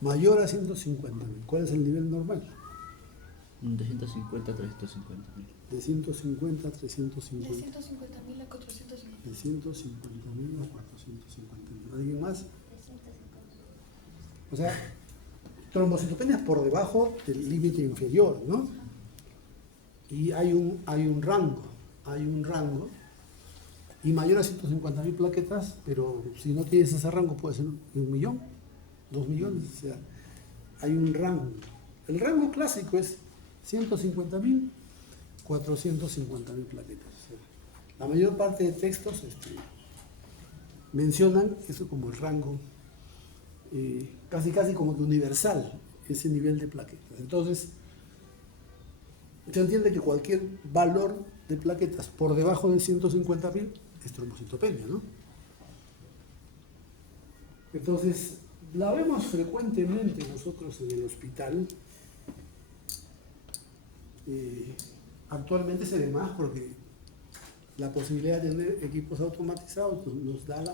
mayor a 150.000. ¿Cuál es el nivel normal? De 150 a 350.000. De 150 a De 350. 150.000 a 450.000. De 150.000 a 450.000. ¿Alguien más? O sea, trombocitopenias por debajo del límite inferior, ¿no? Y hay un rango, y mayor a 150.000 plaquetas, pero si no tienes ese rango puede ser 1 millón, 2 millones, o sea, hay un rango. El rango clásico es 150.000, 450.000 plaquetas. O sea, la mayor parte de textos mencionan eso como el rango, casi como que universal, ese nivel de plaquetas. Entonces, se entiende que cualquier valor de plaquetas por debajo de 150.000 es trombocitopenia, ¿no? Entonces, la vemos frecuentemente nosotros en el hospital. Actualmente se ve más porque la posibilidad de tener equipos automatizados pues, nos da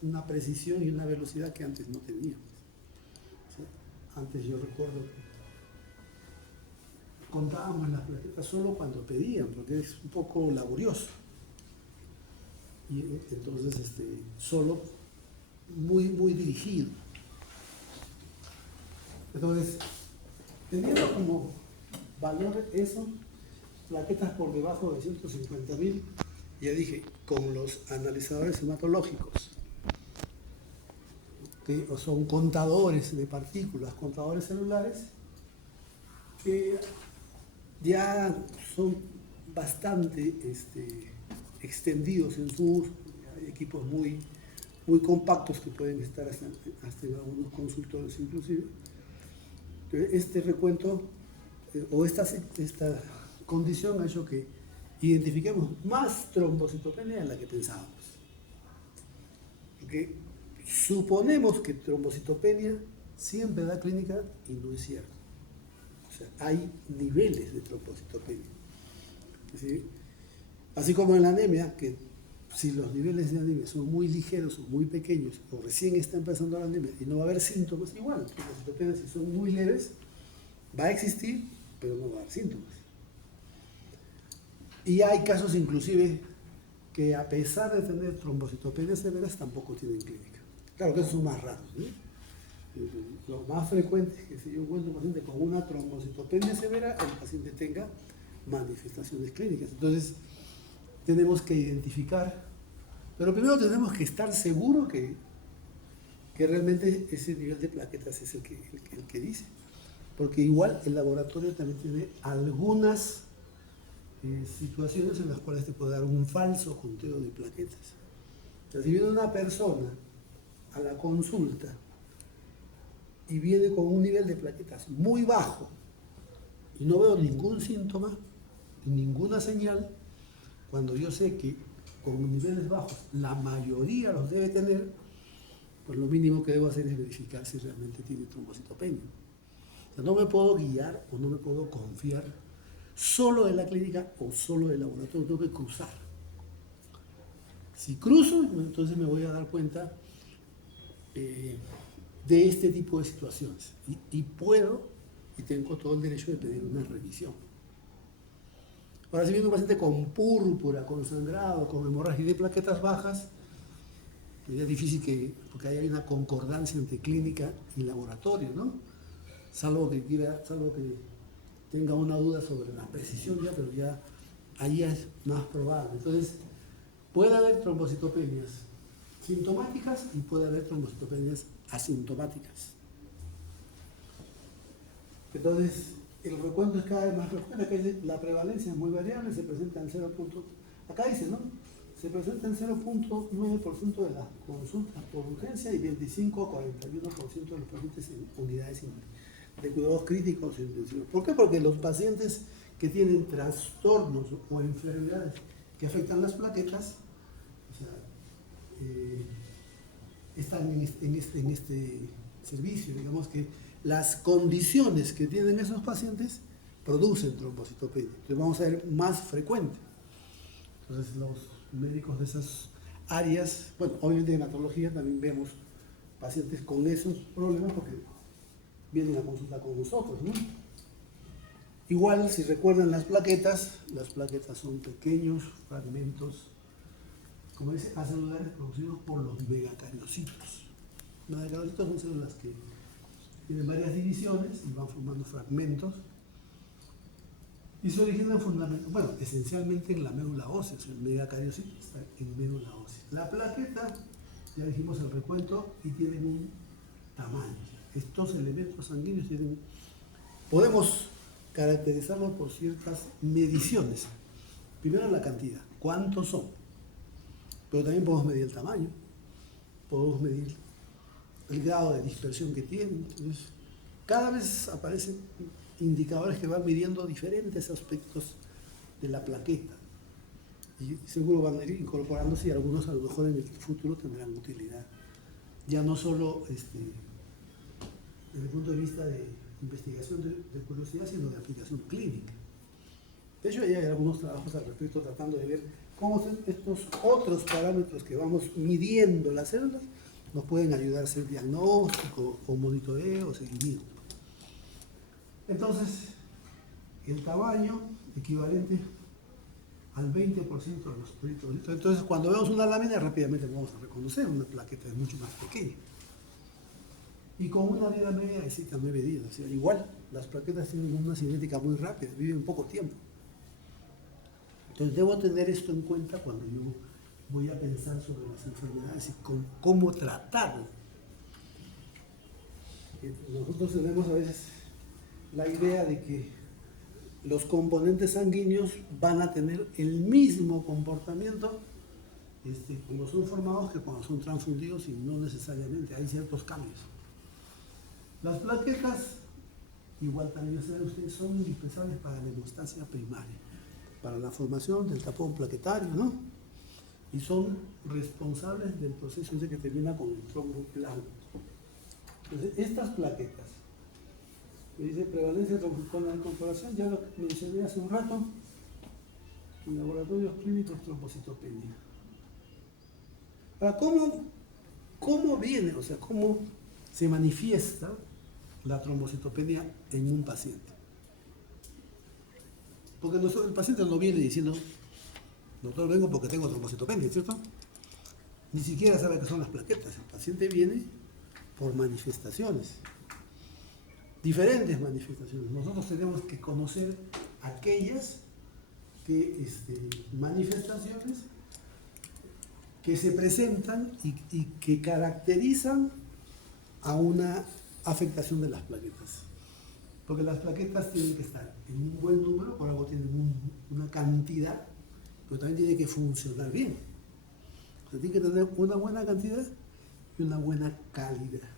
una precisión y una velocidad que antes no teníamos. ¿Sí? Antes yo recuerdo que contábamos las plaquetas solo cuando pedían, porque es un poco laborioso. Y entonces solo muy dirigido. Entonces, teniendo como valor eso, plaquetas por debajo de 150.000, ya dije, con los analizadores hematológicos, que son contadores de partículas, contadores celulares, que ya son bastante extendidos en su uso. Hay equipos muy compactos que pueden estar hasta en algunos consultorios inclusive. Este recuento o esta condición ha hecho que identifiquemos más trombocitopenia en la que pensábamos. Porque suponemos que trombocitopenia siempre da clínica y no es cierto. O sea, hay niveles de trombocitopenia. ¿Sí? Así como en la anemia, que si los niveles de anemia son muy ligeros o muy pequeños, o recién está empezando la anemia y no va a haber síntomas, igual, trombocitopenia si son muy leves, va a existir, pero no va a haber síntomas. Y hay casos inclusive que a pesar de tener trombocitopenias severas tampoco tienen clínica. Claro que esos son más raros, ¿no? Lo más frecuente es que si yo encuentro un paciente con una trombocitopenia severa, el paciente tenga manifestaciones clínicas. Entonces, tenemos que identificar, pero primero tenemos que estar seguros que realmente ese nivel de plaquetas es el que dice. Porque igual el laboratorio también tiene algunas situaciones en las cuales te puede dar un falso conteo de plaquetas. O sea, si viene una persona a la consulta y viene con un nivel de plaquetas muy bajo y no veo ningún síntoma, ninguna señal, cuando yo sé que con niveles bajos la mayoría los debe tener, pues lo mínimo que debo hacer es verificar si realmente tiene trombocitopenia. O sea, no me puedo guiar o no me puedo confiar solo de la clínica o solo del laboratorio, tengo que cruzar. Si cruzo, entonces me voy a dar cuenta de este tipo de situaciones y puedo y tengo todo el derecho de pedir una revisión. Ahora, si viene un paciente con púrpura, con sangrado, con hemorragia de plaquetas bajas, pues ya es difícil porque ahí hay una concordancia entre clínica y laboratorio, ¿no? Salvo que tenga una duda sobre la precisión ya, pero ya ahí es más probable. Entonces, puede haber trombocitopenias sintomáticas y puede haber trombocitopenias asintomáticas. Entonces, el recuento es cada vez más frecuente. Acá dice, la prevalencia es muy variable, se presenta en 0. Acá dice, ¿no? Se presenta en 0.9% de las consultas por urgencia y 25 a 41% de los pacientes en unidades de cuidados críticos e intensivos. ¿Por qué? Porque los pacientes que tienen trastornos o enfermedades que afectan las plaquetas, o sea, están en este servicio. Digamos que las condiciones que tienen esos pacientes producen trombocitopenia. Entonces vamos a ver más frecuente. Entonces los médicos de esas áreas, bueno, obviamente en hematología también vemos pacientes con esos problemas porque vienen a consulta con nosotros, ¿no? Igual, si recuerdan las plaquetas son pequeños fragmentos, como dice, acelulares producidos por los megacariocitos. Los megacariocitos son células que tienen varias divisiones y van formando fragmentos y se originan esencialmente en la médula ósea. O sea, el megacariocito está en médula ósea. La plaqueta, ya dijimos el recuento, y tienen un tamaño. Estos elementos sanguíneos podemos caracterizarlos por ciertas mediciones. Primero la cantidad, ¿cuántos son? Pero también podemos medir el tamaño, podemos medir el grado de dispersión que tienen. Entonces, cada vez aparecen indicadores que van midiendo diferentes aspectos de la plaqueta. Y seguro van a ir incorporándose y algunos a lo mejor en el futuro tendrán utilidad. Ya no solo desde el punto de vista de investigación de curiosidad, sino de aplicación clínica. De hecho, ya hay algunos trabajos al respecto tratando de ver cómo estos otros parámetros que vamos midiendo las células nos pueden ayudar a hacer diagnóstico o monitoreo o seguimiento. Entonces, el tamaño equivalente al 20% de los eritrocitos. Entonces, cuando vemos una lámina, rápidamente vamos a reconocer una plaqueta es mucho más pequeña. Y con una vida media de 7 a 9 días. O sea, igual, las plaquetas tienen una cinética muy rápida, viven poco tiempo. Entonces, debo tener esto en cuenta cuando yo voy a pensar sobre las enfermedades y cómo tratarlas. Nosotros tenemos a veces la idea de que los componentes sanguíneos van a tener el mismo comportamiento cuando son formados que cuando son transfundidos, y no necesariamente, hay ciertos cambios. Las plaquetas, igual también ya saben ustedes, son indispensables para la hemostasia primaria, para la formación del tapón plaquetario, ¿no? Y son responsables del proceso ese que termina con el trombo plano. Entonces, estas plaquetas, que dice prevalencia con la incorporación, ya lo mencioné hace un rato, en laboratorios clínicos, trombocitopenia. Ahora, ¿cómo viene, o sea, cómo se manifiesta la trombocitopenia en un paciente? Porque el paciente no viene diciendo, doctor, vengo porque tengo trombocitopenia, ¿cierto? Ni siquiera sabe qué son las plaquetas. El paciente viene por manifestaciones, diferentes manifestaciones. Nosotros tenemos que conocer aquellas manifestaciones que se presentan y que caracterizan a una afectación de las plaquetas. Porque las plaquetas tienen que estar en un buen número, por algo tienen una cantidad, pero también tiene que funcionar bien. O sea, tiene que tener una buena cantidad y una buena calidad.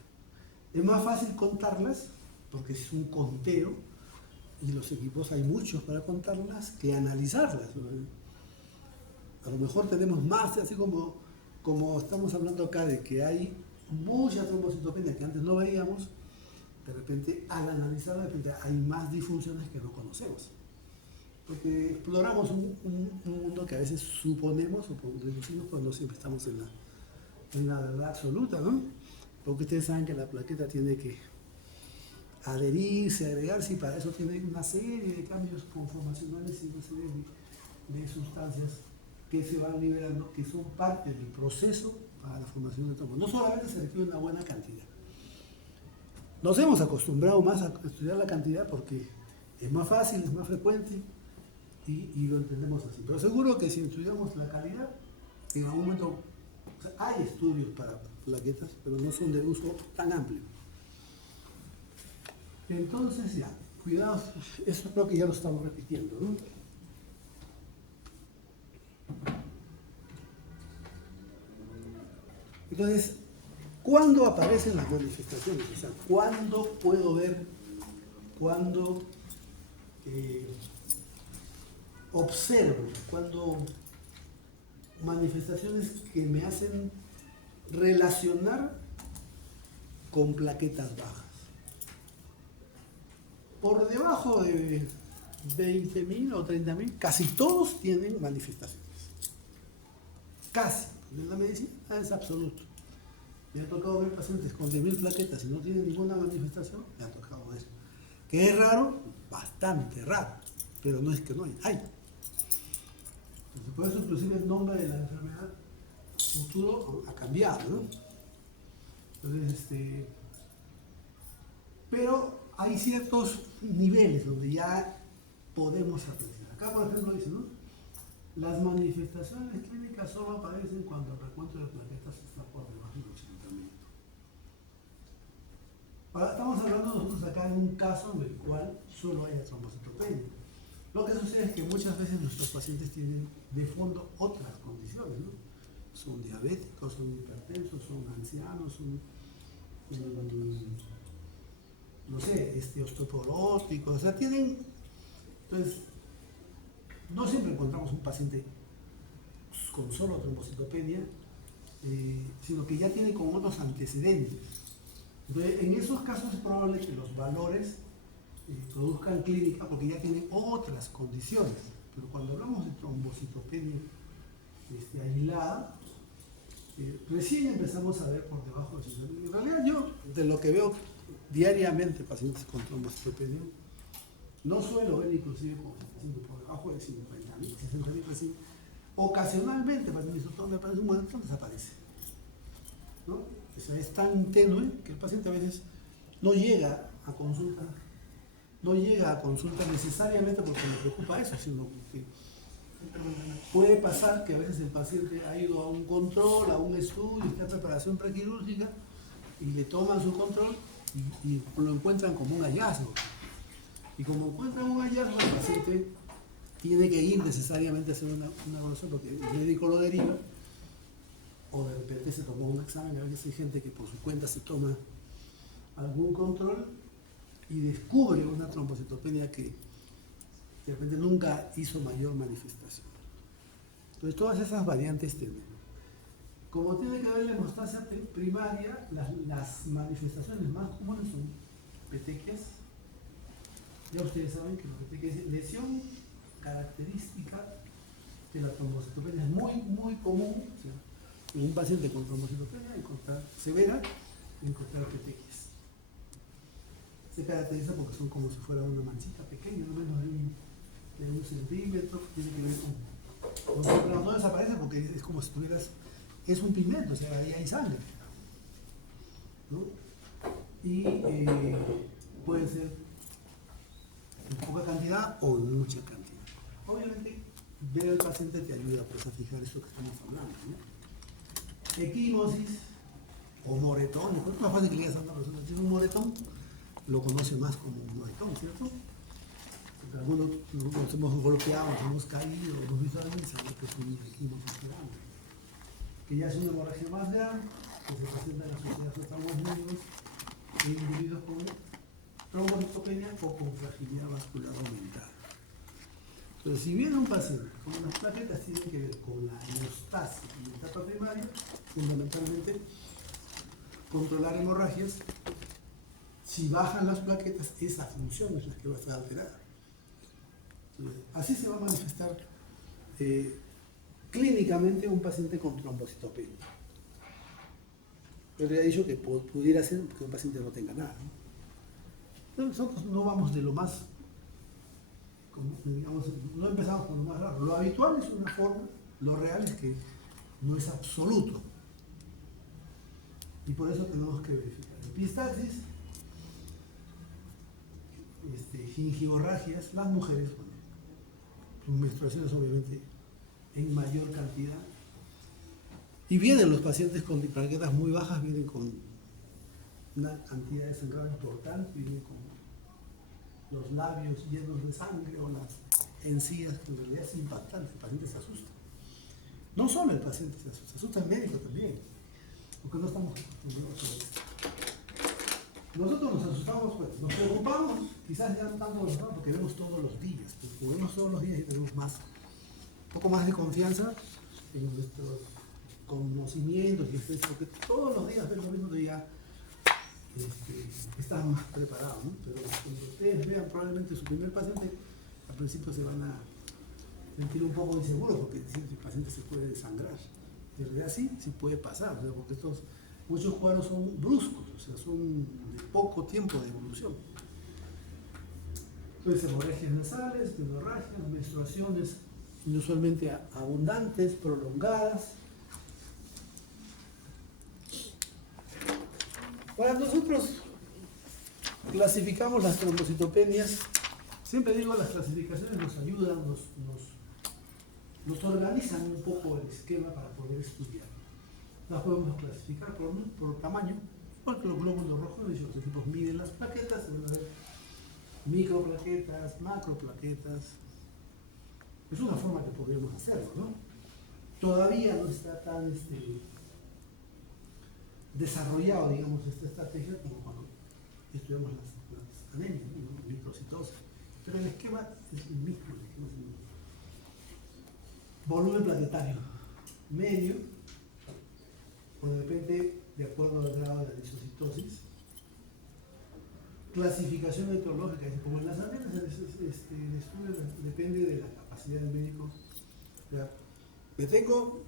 Es más fácil contarlas, porque es un conteo, y los equipos hay muchos para contarlas, que analizarlas. A lo mejor tenemos más, así como estamos hablando acá de que hay mucha trombocitopenia que antes no veíamos, de repente al analizar, de repente hay más disfunciones que no conocemos. Porque exploramos un mundo que a veces suponemos o deducimos cuando siempre estamos en la verdad absoluta, ¿no? Porque ustedes saben que la plaqueta tiene que adherirse, agregarse, y para eso tiene una serie de cambios conformacionales y una serie de sustancias que se van liberando, que son parte del proceso para la formación de trombos. No solamente se requiere una buena cantidad. Nos hemos acostumbrado más a estudiar la cantidad porque es más fácil, es más frecuente y lo entendemos así. Pero seguro que si estudiamos la calidad, en algún momento, o sea, hay estudios para plaquetas, pero no son de uso tan amplio. Entonces ya, cuidado, eso creo que ya lo estamos repitiendo, ¿no? Entonces, ¿cuándo aparecen las manifestaciones? O sea, ¿cuándo puedo ver, cuándo observo, cuándo manifestaciones que me hacen relacionar con plaquetas bajas? Por debajo de 20.000 o 30.000, casi todos tienen manifestaciones. Casi. En la medicina es absoluto. Me ha tocado ver pacientes con 10.000 plaquetas y no tienen ninguna manifestación, me ha tocado eso. ¿Que es raro? Bastante raro, pero no es que no hay. Entonces, por eso inclusive el nombre de la enfermedad futuro ha cambiado, ¿no? Entonces, pero hay ciertos niveles donde ya podemos apreciar. Acá, por ejemplo, dice, ¿no? Las manifestaciones clínicas solo aparecen cuando el recuento de plaquetas está por debajo del 80.000. Ahora, estamos hablando nosotros acá de un caso en el cual solo hay trombocitopenia. Lo que sucede es que muchas veces nuestros pacientes tienen de fondo otras condiciones, ¿no? Son diabéticos, son hipertensos, son ancianos, son, no sé, osteoporóticos, o sea, tienen... Entonces, no siempre encontramos un paciente con solo trombocitopenia, sino que ya tiene con otros antecedentes. Entonces, en esos casos es probable que los valores produzcan clínica porque ya tienen otras condiciones. Pero cuando hablamos de trombocitopenia aislada, recién empezamos a ver por debajo de 60.000. En realidad yo, de lo que veo diariamente pacientes con trombocitopenia, no suelo ver inclusive como se está haciendo por debajo de 50.000, 60.000 recién. Ocasionalmente, pacientes donde aparece un momento, desaparece, ¿no? O sea, es tan tenue que el paciente a veces no llega a consulta, necesariamente porque le preocupa eso, sino que puede pasar que a veces el paciente ha ido a un control, a un estudio, está en preparación prequirúrgica y le toman su control y lo encuentran como un hallazgo. Y como encuentran un hallazgo, el paciente tiene que ir necesariamente a hacer una evaluación porque el médico lo deriva, o de repente se tomó un examen. A veces hay gente que por su cuenta se toma algún control y descubre una trombocitopenia que de repente nunca hizo mayor manifestación. Entonces todas esas variantes tenemos. Como tiene que haber la hemostasia primaria, las manifestaciones más comunes son petequias. Ya ustedes saben que la petequia es lesión característica de la trombocitopenia. Es muy, muy común, o sea, en un paciente con trombocitopenia encontrar severa, encontrar petequias. Se caracteriza porque son como si fuera una manchita pequeña, no menos de un centímetro, tiene que ver con... No desaparece porque es como si tuvieras... Es un pigmento, o sea, ahí hay sangre, ¿no? Y puede ser en poca cantidad o en mucha cantidad. Obviamente, ver al paciente te ayuda pues, a fijar esto que estamos hablando, ¿no? Equimosis o moretón, es más fácil que le digas a una persona, tiene un moretón, lo conoce más como un moretón, ¿cierto? Porque algunos nos hemos golpeado, nos hemos caído, hemos visto a alguien, sabemos que es un equimosis grande. Que ya es una hemorragia más grande, que se presenta en la sociedad de trombos negros en individuos con trombocitopenia o con fragilidad vascular aumentada. Entonces, si viene un paciente con unas plaquetas, tiene que ver con la hemostasia en la etapa primaria, fundamentalmente controlar hemorragias. Si bajan las plaquetas, esa función es la que va a estar alterada. Entonces, así se va a manifestar clínicamente un paciente con trombocitopenia. Yo le había dicho que pudiera ser que un paciente no tenga nada, ¿no? Pero nosotros no vamos de lo más, digamos, no empezamos con lo más raro. Lo habitual es una forma, lo real es que no es absoluto. Y por eso tenemos que verificar. Epistaxis, gingivorragias, las mujeres, bueno, sus menstruaciones obviamente en mayor cantidad. Y vienen los pacientes con plaquetas muy bajas, vienen con una cantidad de sangrado importante, vienen con los labios llenos de sangre o las encías, que en realidad es impactante, el paciente se asusta. No solo el paciente se asusta el médico también, porque no estamos acostumbrados a esto. Nosotros nos asustamos, pues, nos preocupamos, quizás ya no tanto porque vemos todos los días, porque vemos todos los días y tenemos un poco más de confianza en nuestros conocimientos, porque todos los días vemos lo mismo, ya están más preparados, ¿no? Pero cuando ustedes vean probablemente su primer paciente, al principio se van a sentir un poco inseguros porque el paciente se puede desangrar. En realidad sí puede pasar, ¿no? Porque muchos cuadros son bruscos, o sea, son de poco tiempo de evolución. Entonces, hemorragias nasales, menorragias, menstruaciones inusualmente abundantes, prolongadas. Para nosotros clasificamos las trombocitopenias. Siempre digo, las clasificaciones nos ayudan, nos organizan un poco el esquema para poder estudiar. Las podemos clasificar por tamaño, porque los glóbulos rojos y los tipos miden las plaquetas, se van a ver microplaquetas, macroplaquetas. Es una forma que podríamos hacerlo, ¿no? Todavía no está tan desarrollado, digamos, esta estrategia como cuando estudiamos las anemias, ¿no? Microcitosis. Pero el esquema es el mismo. Volumen plaquetario medio, o de repente, de acuerdo al grado de la lisocitosis. Clasificación meteorológica, como en las anemias, el estudio depende de la capacidad del médico. O sea, me tengo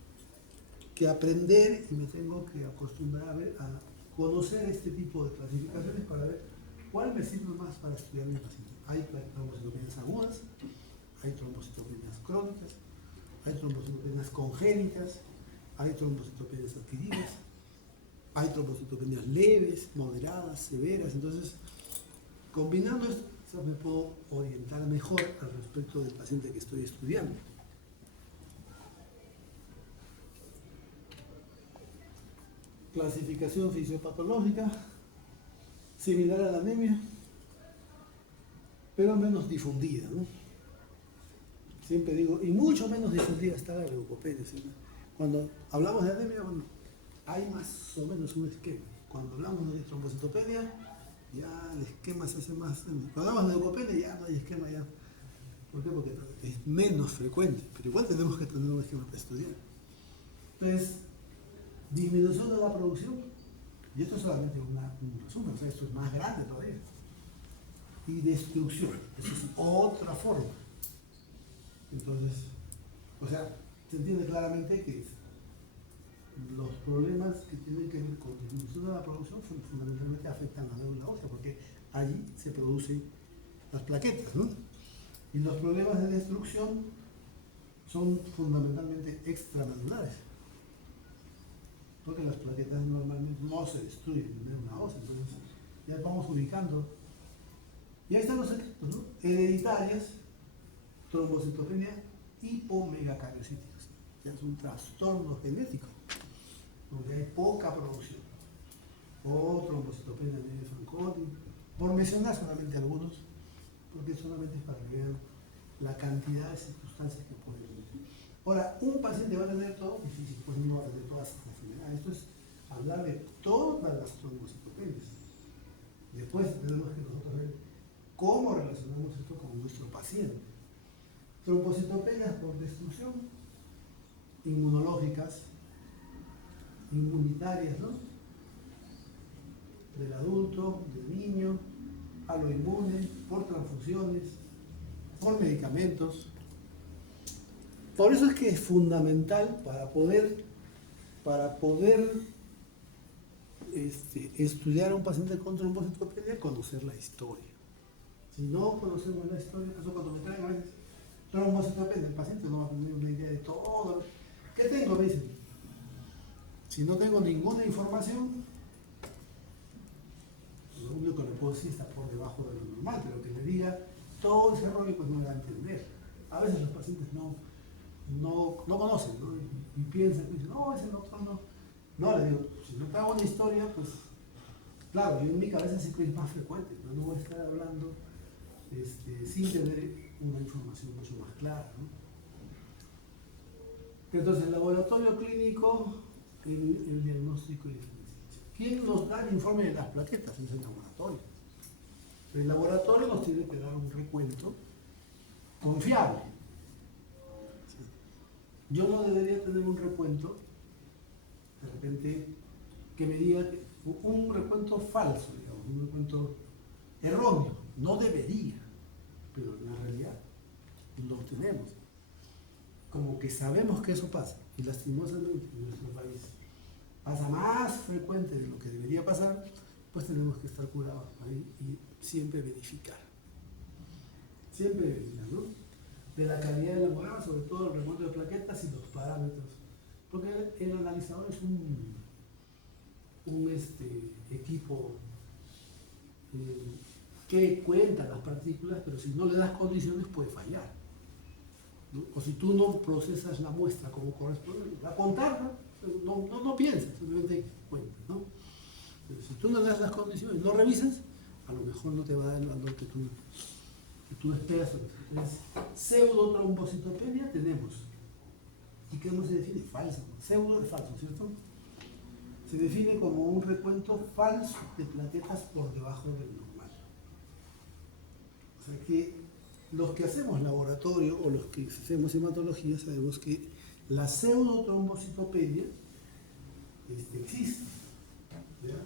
que aprender y me tengo que acostumbrar a conocer este tipo de clasificaciones para ver cuál me sirve más para estudiar mi paciente. Hay trombocitopenias agudas, hay trombocitopenias crónicas, hay trombocitopenias congénitas, hay trombocitopenias adquiridas, hay trombocitopenias leves, moderadas, severas. Entonces, combinando esto, me puedo orientar mejor al respecto del paciente que estoy estudiando. Clasificación fisiopatológica, similar a la anemia, pero menos difundida, ¿no? Siempre digo, y mucho menos difundida está la leucopenia, ¿sí? Cuando hablamos de anemia, bueno, hay más o menos un esquema. Cuando hablamos de trombocitopenia, ya el esquema se hace más. Cuando hablamos de leucopenia, ya no hay esquema ya. ¿Por qué? Porque es menos frecuente, pero igual tenemos que tener un esquema para estudiar. Entonces, disminución de la producción, y esto es solamente un resumen, o sea, esto es más grande todavía. Y destrucción, eso es otra forma. Entonces, o sea, se entiende claramente que los problemas que tienen que ver con disminución de la producción fundamentalmente afectan a la médula ósea, porque allí se producen las plaquetas, ¿no? Y los problemas de destrucción son fundamentalmente extramedulares, porque las plaquetas normalmente no se destruyen en médula ósea. Entonces ya vamos ubicando, y ahí están los secretos, ¿no? Hereditarias, trombocitopenia hipomegacariocíticas, ya es un trastorno genético donde hay poca producción, o trombocitopenia de Fanconi, por mencionar solamente algunos, porque solamente es para que vean la cantidad de circunstancias que pueden tener. Ahora, un paciente va a tener todo, difícil, pues no va a tener todas estas enfermedades. Esto es hablar de todas las trombocitopenias. Después tenemos que nosotros ver cómo relacionamos esto con nuestro paciente. Trombocitopenias por destrucción, inmunológicas, inmunitarias, ¿no? Del adulto, del niño, aloinmune, por transfusiones, por medicamentos. Por eso es que es fundamental para poder estudiar a un paciente con trombocitopenia, conocer la historia. Si no conocemos la historia, eso cuando me traen a veces trombocitopenia, el paciente no va a tener una idea de todo. ¿Qué tengo? Me dicen. Si no tengo ninguna información, lo único que le puedo decir está por debajo de lo normal, pero que me diga todo ese rollo, pues no me va a entender. A veces los pacientes no conocen, ¿no? Y piensan, dicen, no, ese doctor no. No, le digo, si no te hago una historia, pues, claro, yo en mi cabeza sí que es más frecuente, pero no voy a estar hablando sin tener una información mucho más clara, ¿no? Entonces, el laboratorio clínico, el diagnóstico y la diferenciación. ¿Quién nos da el informe de las plaquetas? Es el laboratorio. El laboratorio nos tiene que dar un recuento confiable. Yo no debería tener un recuento, de repente, que me diga un recuento falso, digamos, un recuento erróneo. No debería, pero en la realidad lo tenemos. Como que sabemos que eso pasa, y lastimosamente en nuestro país pasa más frecuente de lo que debería pasar, pues tenemos que estar curados ahí y siempre verificar. Siempre verificar, ¿no? De la calidad del hemograma, sobre todo el recuento de plaquetas y los parámetros. Porque el analizador es un equipo que cuenta las partículas, pero si no le das condiciones puede fallar, ¿no? O si tú no procesas la muestra como corresponde, a contar, no piensas, simplemente cuentas, ¿no? Pero si tú no le das las condiciones, no revisas, a lo mejor no te va a dar el valor que tú esperas. Entonces, pseudotrombocitopenia tenemos. ¿Y cómo se define? Falsa. Pseudo es falso, ¿cierto? Se define como un recuento falso de plaquetas por debajo del normal. O sea que los que hacemos laboratorio o los que hacemos hematología sabemos que la pseudotrombocitopenia existe, ¿ya?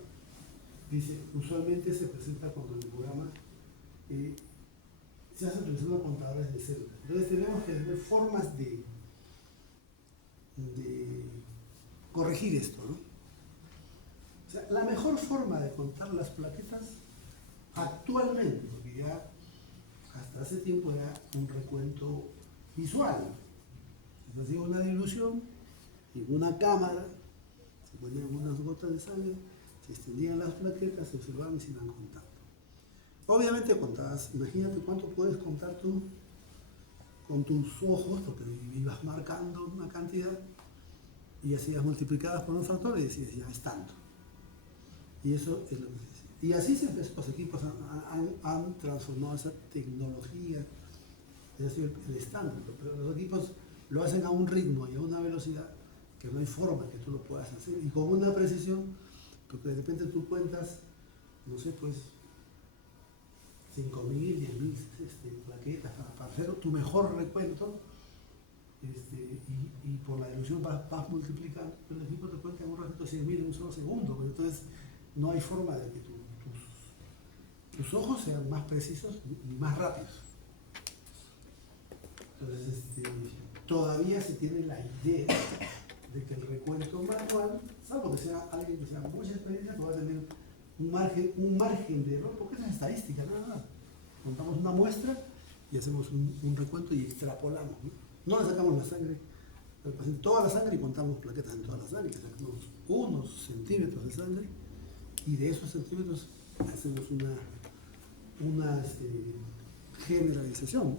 Dice, usualmente se presenta cuando el hemograma se hace utilizando contadores de células. Entonces tenemos que tener formas de corregir esto, ¿no? O sea, la mejor forma de contar las plaquetas actualmente, porque ya hasta hace tiempo era un recuento visual. Se hacía una dilución en una cámara, se ponían unas gotas de sangre, se extendían las plaquetas, se observaban y se iban contando. Obviamente contabas, imagínate cuánto puedes contar tú con tus ojos, porque ibas marcando una cantidad y hacías multiplicadas por un factor y decías, ya es tanto. Y eso es lo que se dice. Y así se empezó, los equipos han transformado esa tecnología, es decir, el estándar, pero los equipos lo hacen a un ritmo y a una velocidad que no hay forma que tú lo puedas hacer. Y con una precisión, porque de repente tú cuentas, no sé, pues 5.000, 10.000 plaquetas para hacer tu mejor recuento, y por la ilusión vas multiplicando, pero el equipo te cuenta en un ratito 100.000 en un solo segundo, pues entonces no hay forma de que tus ojos sean más precisos y más rápidos. Entonces todavía se tiene la idea de que el recuento manual, salvo que sea alguien que sea mucha experiencia, que va a tener un margen de error, porque es estadística, nada más. Contamos una muestra y hacemos un recuento y extrapolamos, ¿no? No le sacamos la sangre al paciente, toda la sangre, y contamos plaquetas en toda la sangre, sacamos unos centímetros de sangre y de esos centímetros hacemos una generalización.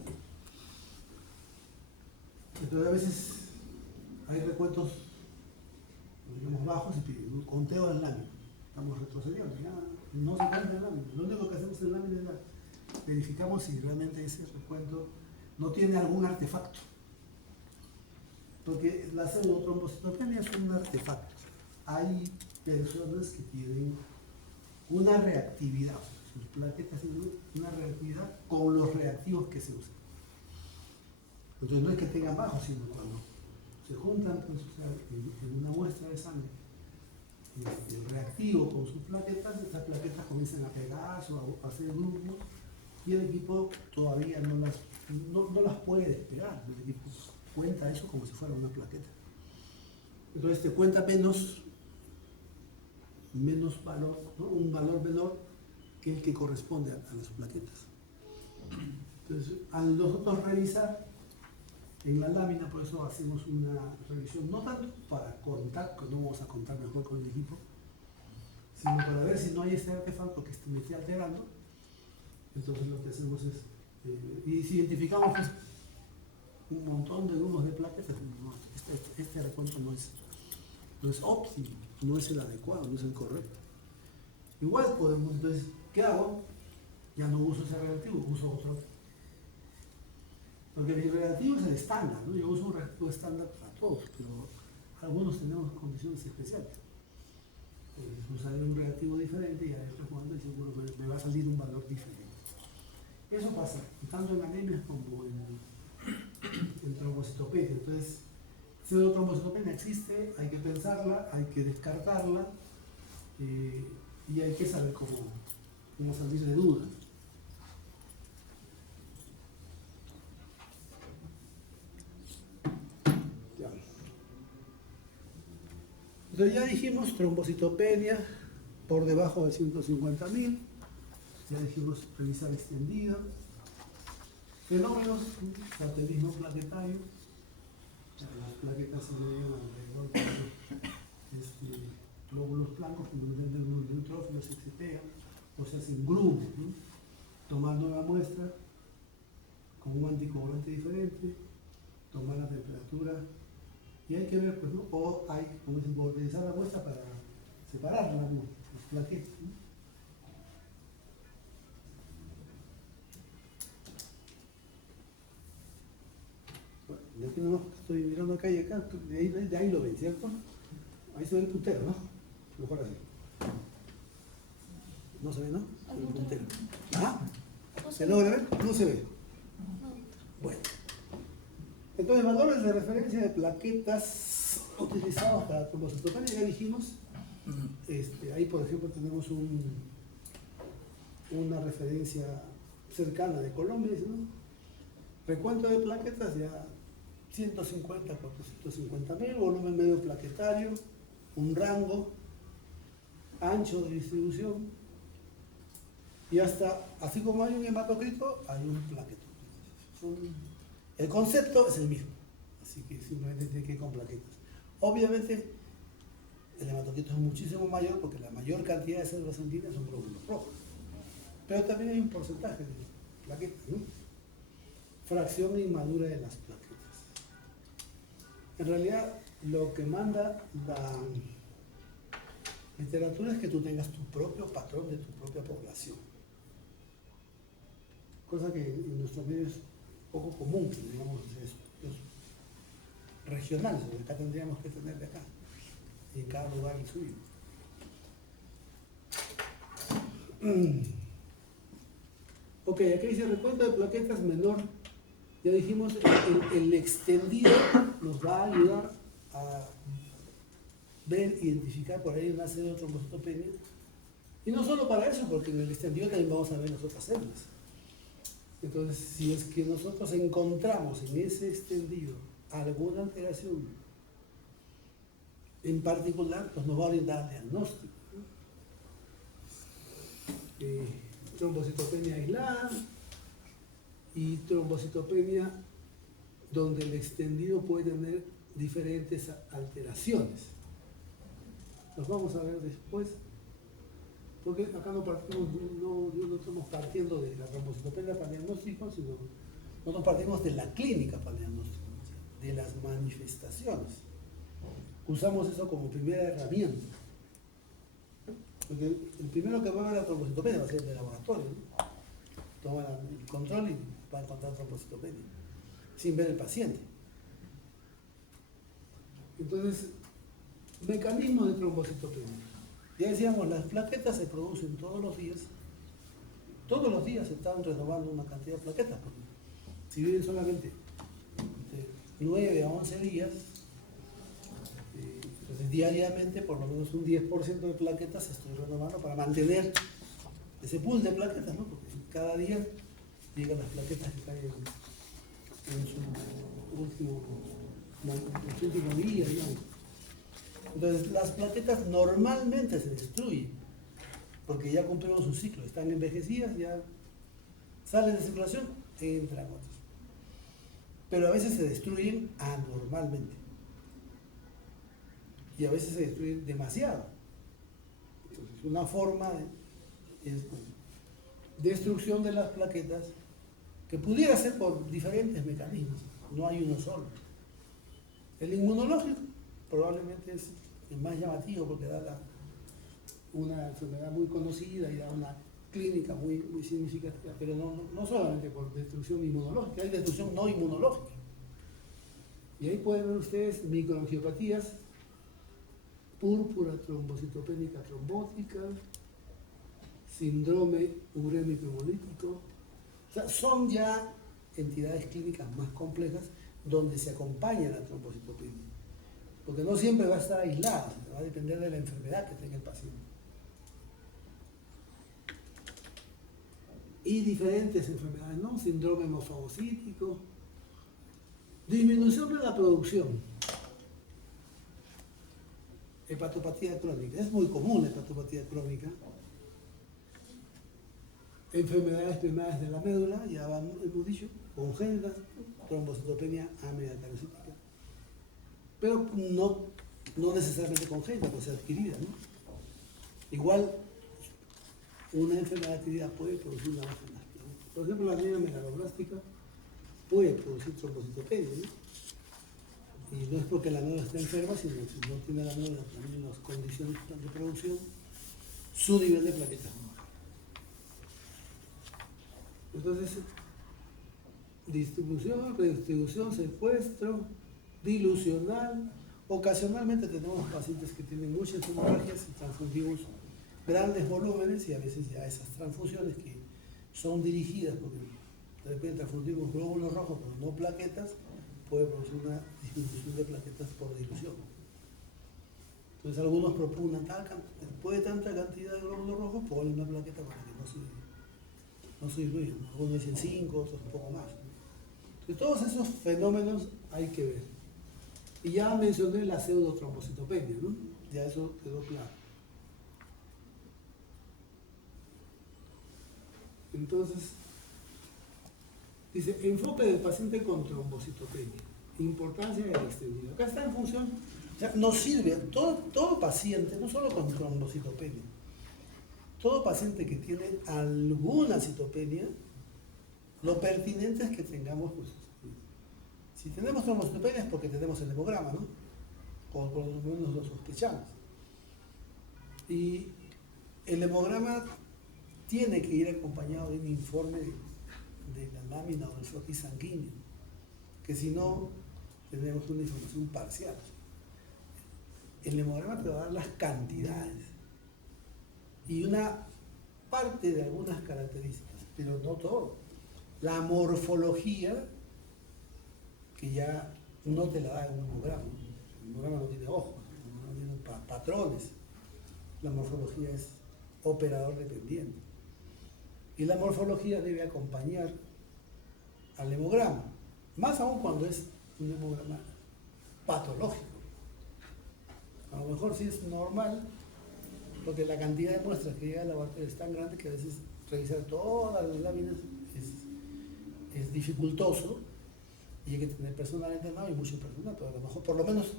Entonces a veces hay recuentos, digamos, bajos y piden un conteo del lámina. Estamos retrocediendo, ya no se cambia el lámina. Lo único que hacemos en el lámina es verificamos si realmente ese recuento no tiene algún artefacto. Porque la pseudotrombocitopenia es un artefacto. Hay personas que tienen una reactividad, sus plaquetas tienen una reactividad con los reactivos que se usan. Entonces no es que tengan bajo, sino cuando se juntan, pues, o sea, en una muestra de sangre, el reactivo con sus plaquetas, estas plaquetas comienzan a pegarse o a hacer grupos, y el equipo todavía no las puede despegar. El equipo cuenta eso como si fuera una plaqueta. Entonces te cuenta menos valor, ¿no? Un valor menor que el que corresponde a las plaquetas. Entonces, al nosotros revisar en la lámina, por eso hacemos una revisión, no tanto para contar, que no vamos a contar mejor con el equipo, sino para ver si no hay este artefacto que me esté alterando. Entonces lo que hacemos es, y si identificamos pues, un montón de grupos de plaquetas, no, este recuento no es óptimo, no es el adecuado, no es el correcto. Igual podemos, entonces, ¿qué hago? Ya no uso ese reactivo, uso otro. Porque el reactivo es el estándar, ¿no? Yo uso un reactivo estándar para todos, pero algunos tenemos condiciones especiales. Usaré un reactivo diferente y a ver cuando seguro me va a salir un valor diferente. Eso pasa tanto en anemias como en trombocitopenia. Entonces, pseudotrombocitopenia existe, hay que pensarla, hay que descartarla y hay que saber cómo salir de dudas. Entonces ya dijimos trombocitopenia por debajo de 150.000, ya dijimos revisar extendido, fenómenos, satelismo plaquetario, las plaquetas se llevan alrededor de glóbulos blancos, fundamentalmente los neutrófilos se excitan o se hacen grupos, ¿no? Tomar nueva muestra con un anticoagulante diferente, tomar la temperatura y hay que ver, pues, ¿no? O hay, como dicen, volverizar la muestra para separar las plaquetas, ¿no? Bueno, de aquí no estoy mirando acá y acá, de ahí lo ven, ¿cierto? Ahí se ve el puntero, ¿no? Mejor así. ¿No se ve, no? El puntero. ¿Ah? ¿Se logra ver? No se ve. Bueno. Entonces, valores de referencia de plaquetas utilizados para trombocitopenia, ya dijimos. Ahí, por ejemplo, tenemos una referencia cercana de Colombia, ¿no? Recuento de plaquetas ya 150, 450.000, volumen medio plaquetario, un rango, ancho de distribución, y hasta, así como hay un hematocrito, hay un plaquetón. El concepto es el mismo, así que simplemente tiene que ir con plaquetas. Obviamente, el hematocrito es muchísimo mayor porque la mayor cantidad de células sanguíneas son glóbulos rojos, pero también hay un porcentaje de plaquetas, ¿no? Fracción inmadura de las plaquetas. En realidad, lo que manda la literatura es que tú tengas tu propio patrón de tu propia población. Cosa que en nuestro medio es poco común, que digamos estudios regionales, porque acá tendríamos que tener de acá, y en cada lugar el suyo. Ok, aquí dice recuento de plaquetas menor. Ya dijimos, el extendido nos va a ayudar a ver, identificar por ahí una serie de trombocitopenia. Y no solo para eso, porque en el extendido también vamos a ver las otras células. Entonces, si es que nosotros encontramos en ese extendido alguna alteración en particular, pues nos va a orientar al diagnóstico. Trombocitopenia aislada y trombocitopenia donde el extendido puede tener diferentes alteraciones. Los vamos a ver después, porque acá no estamos partiendo de la trombocitopenia para el diagnóstico, sino nosotros partimos de la clínica para el diagnóstico, de las manifestaciones. Usamos eso como primera herramienta. Porque el primero que va a ver la trombocitopenia va a ser el de laboratorio, ¿no? Toma el control y va a encontrar trombocitopenia, sin ver el paciente. Entonces, mecanismo de trombocitopenia. Ya decíamos, las plaquetas se producen todos los días se están renovando una cantidad de plaquetas, porque si viven solamente de 9 a 11 días, entonces diariamente por lo menos un 10% de plaquetas se estoy renovando para mantener ese pool de plaquetas, ¿no? Porque cada día llegan las plaquetas que caen en su último día, digamos. Entonces, las plaquetas normalmente se destruyen, porque ya cumplieron su ciclo, están envejecidas, ya salen de circulación, entran otras. Pero a veces se destruyen anormalmente. Y a veces se destruyen demasiado. Entonces, una forma de destrucción de las plaquetas que pudiera ser por diferentes mecanismos, no hay uno solo. El inmunológico probablemente es el más llamativo porque da una enfermedad muy conocida y da una clínica muy significativa, pero no solamente por destrucción inmunológica, hay destrucción no inmunológica. Y ahí pueden ver ustedes microangiopatías, púrpura trombocitopénica trombótica, síndrome urémico hemolítico. O sea, son ya entidades clínicas más complejas donde se acompaña la trombocitopenia. Porque no siempre va a estar aislada, va a depender de la enfermedad que tenga el paciente. Y diferentes enfermedades, ¿no? Síndrome hemofagocítico, disminución de la producción. hepatopatía crónica. Es muy común la hepatopatía crónica. Enfermedades primarias de la médula, ya hemos dicho, congénitas, trombocitopenia amiloidocalcítica. Pero no necesariamente congénita, puede ser adquirida, ¿no? Igual, una enfermedad adquirida puede producir una baja en las plaquetas. Por ejemplo, la anemia megaloblástica puede producir trombocitopenia, ¿no? Y no es porque la médula esté enferma, sino que no tiene la médula también las condiciones de producción, su nivel de plaquetas es bajo. Entonces, distribución, redistribución, secuestro, dilucional. Ocasionalmente tenemos pacientes que tienen muchas hemorragias y transfundimos grandes volúmenes y a veces ya esas transfusiones que son dirigidas, porque de repente transfundimos glóbulos rojos pero no plaquetas, puede producir una disminución de plaquetas por dilución. Entonces algunos propugnan después de tanta cantidad de glóbulos rojos, ponen una plaqueta para que no se diluyan. Algunos dicen 5, otros un poco más. Entonces todos esos fenómenos hay que ver. Y ya mencioné la pseudotrombocitopenia, ¿no? Ya eso quedó claro. Entonces, dice, enfoque del paciente con trombocitopenia, importancia del extendido. Acá está en función, o sea, nos sirve todo paciente, no solo con trombocitopenia, todo paciente que tiene alguna citopenia, lo pertinente es que tengamos, pues, si tenemos trombocitopenia es porque tenemos el hemograma, ¿no? O por lo menos lo sospechamos. Y el hemograma tiene que ir acompañado de un informe de la lámina o del frotis sanguíneo, que si no, tenemos una información parcial. El hemograma te va a dar las cantidades y una parte de algunas características, pero no todo. La morfología, que ya no te la da en un hemograma. El hemograma no tiene ojos, no tiene patrones. La morfología es operador dependiente. Y la morfología debe acompañar al hemograma, más aún cuando es un hemograma patológico. A lo mejor sí es normal, porque la cantidad de muestras que llega al laboratorio es tan grande que a veces revisar todas las láminas es dificultoso y hay que tener personal entrenado y mucho personal, pero a lo mejor por lo menos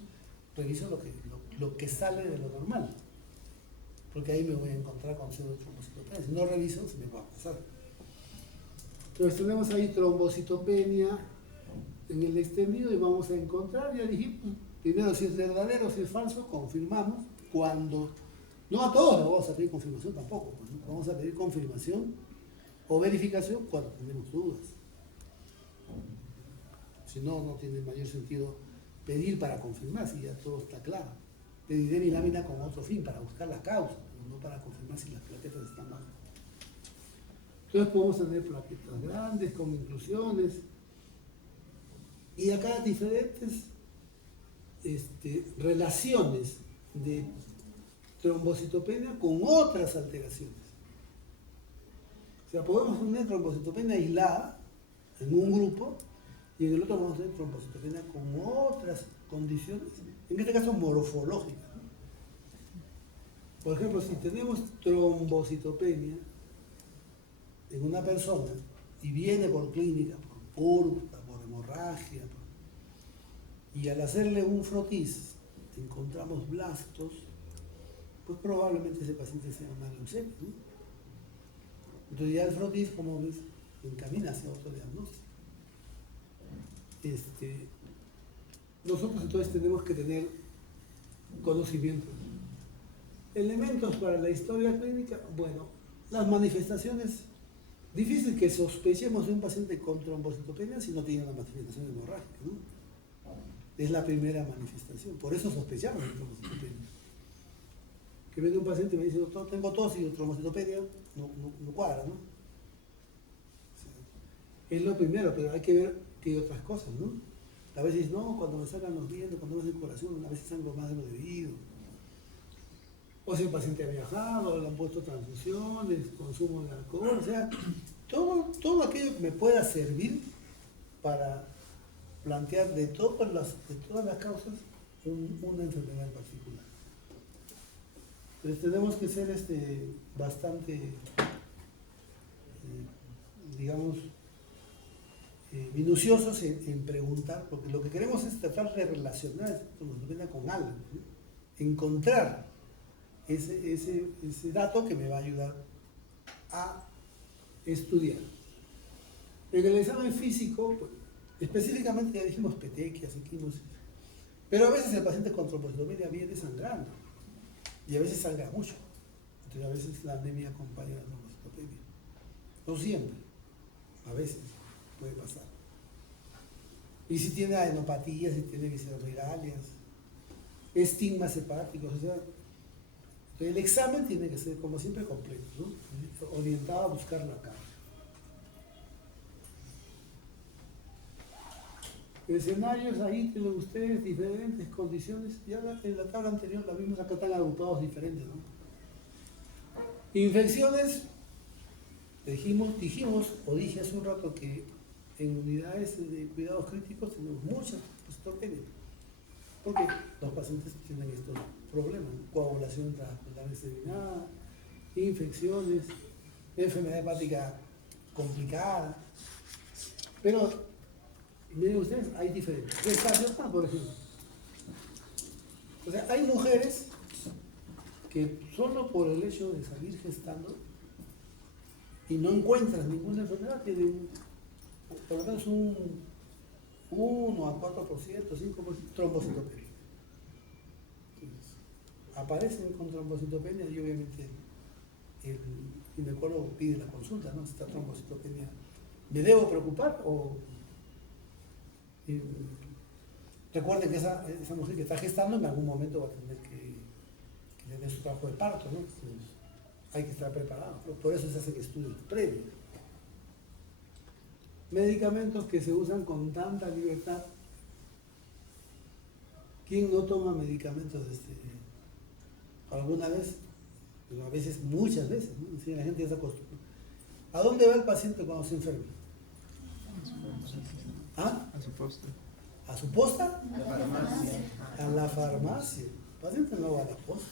reviso lo que sale de lo normal, porque ahí me voy a encontrar con pseudotrombocitopenia. Si no reviso, se me va a pasar. Entonces tenemos ahí trombocitopenia en el extendido y vamos a encontrar, ya dijimos, primero si es verdadero, si es falso, confirmamos. Cuando, no a todos le vamos a pedir confirmación tampoco, pues, ¿no? Vamos a pedir confirmación o verificación cuando tenemos dudas. Si no, no tiene mayor sentido pedir para confirmar, si ya todo está claro. Pediré mi lámina con otro fin, para buscar la causa, no para confirmar si las plaquetas están bajas. Entonces podemos tener plaquetas grandes, con inclusiones, y acá diferentes relaciones de trombocitopenia con otras alteraciones. O sea, podemos tener trombocitopenia aislada en un grupo, y en el otro vamos a tener trombocitopenia con otras condiciones, en este caso morfológicas. Por ejemplo, si tenemos trombocitopenia en una persona y viene por clínica, por púrpura, por hemorragia, y al hacerle un frotis encontramos blastos, pues probablemente ese paciente sea una leucemia, ¿no? Entonces ya el frotis, como ves, encamina hacia otro diagnóstico. Nosotros entonces tenemos que tener conocimiento. Elementos para la historia clínica, bueno, las manifestaciones, difícil que sospechemos de un paciente con trombocitopenia si no tiene una manifestación hemorrágica, ¿no? Es la primera manifestación, por eso sospechamos de trombocitopenia. Que viene un paciente y me dice, doctor, tengo tos y trombocitopenia, no cuadra, ¿no? O sea, es lo primero, pero hay que ver que hay otras cosas, ¿no? A veces no, cuando me sacan los dientes, cuando me hacen curación, a veces sangro más de lo debido. O si el paciente ha viajado, le han puesto transfusiones, consumo de alcohol, o sea, todo aquello que me pueda servir para plantear de todas las causas una enfermedad en particular. Entonces tenemos que ser bastante, digamos, minuciosos en preguntar, porque lo que queremos es tratar de relacionar esta trombocitopenia con algo, ¿no? Encontrar ese dato que me va a ayudar a estudiar. En el examen físico, pues, específicamente ya dijimos petequias, equimosis, pero a veces el paciente con trombocitopenia viene sangrando y a veces sangra mucho, entonces a veces la anemia acompaña la trombocitopenia, no siempre, a veces puede pasar. Y si tiene adenopatías, si tiene visceralviralias, estigmas hepáticos, o sea, el examen tiene que ser como siempre completo, ¿no? Orientado a buscar la causa. Escenarios ahí tienen ustedes diferentes condiciones, ya en la tabla anterior la vimos, acá están agrupados diferentes, ¿no? Infecciones, dijimos o dije hace un rato que en unidades de cuidados críticos tenemos muchas trombocitopenias, porque los pacientes tienen estos problemas, ¿no? Coagulación intravascular diseminada, infecciones, enfermedad hepática complicada, pero miren ustedes, hay diferentes. Gestación, por ejemplo. O sea, hay mujeres que solo por el hecho de salir gestando y no encuentran ninguna enfermedad, tienen por lo menos un 1 a 4%, 5% trombocitopenia. Entonces, aparecen con trombocitopenia y obviamente el ginecólogo pide la consulta, ¿no? ¿Esta trombocitopenia me debo preocupar o...? Recuerden que esa mujer que está gestando en algún momento va a tener que tener su trabajo de parto, ¿no? Entonces, hay que estar preparado, ¿no? Por eso se hacen estudios previos. Medicamentos que se usan con tanta libertad. ¿Quién no toma medicamentos alguna vez? Pero a veces, muchas veces, ¿no? Sí, la gente ya se acostumbra. ¿A dónde va el paciente cuando se enferma? ¿Ah? A su posta. ¿A su posta? A la farmacia. A la farmacia. El paciente no va a la posta.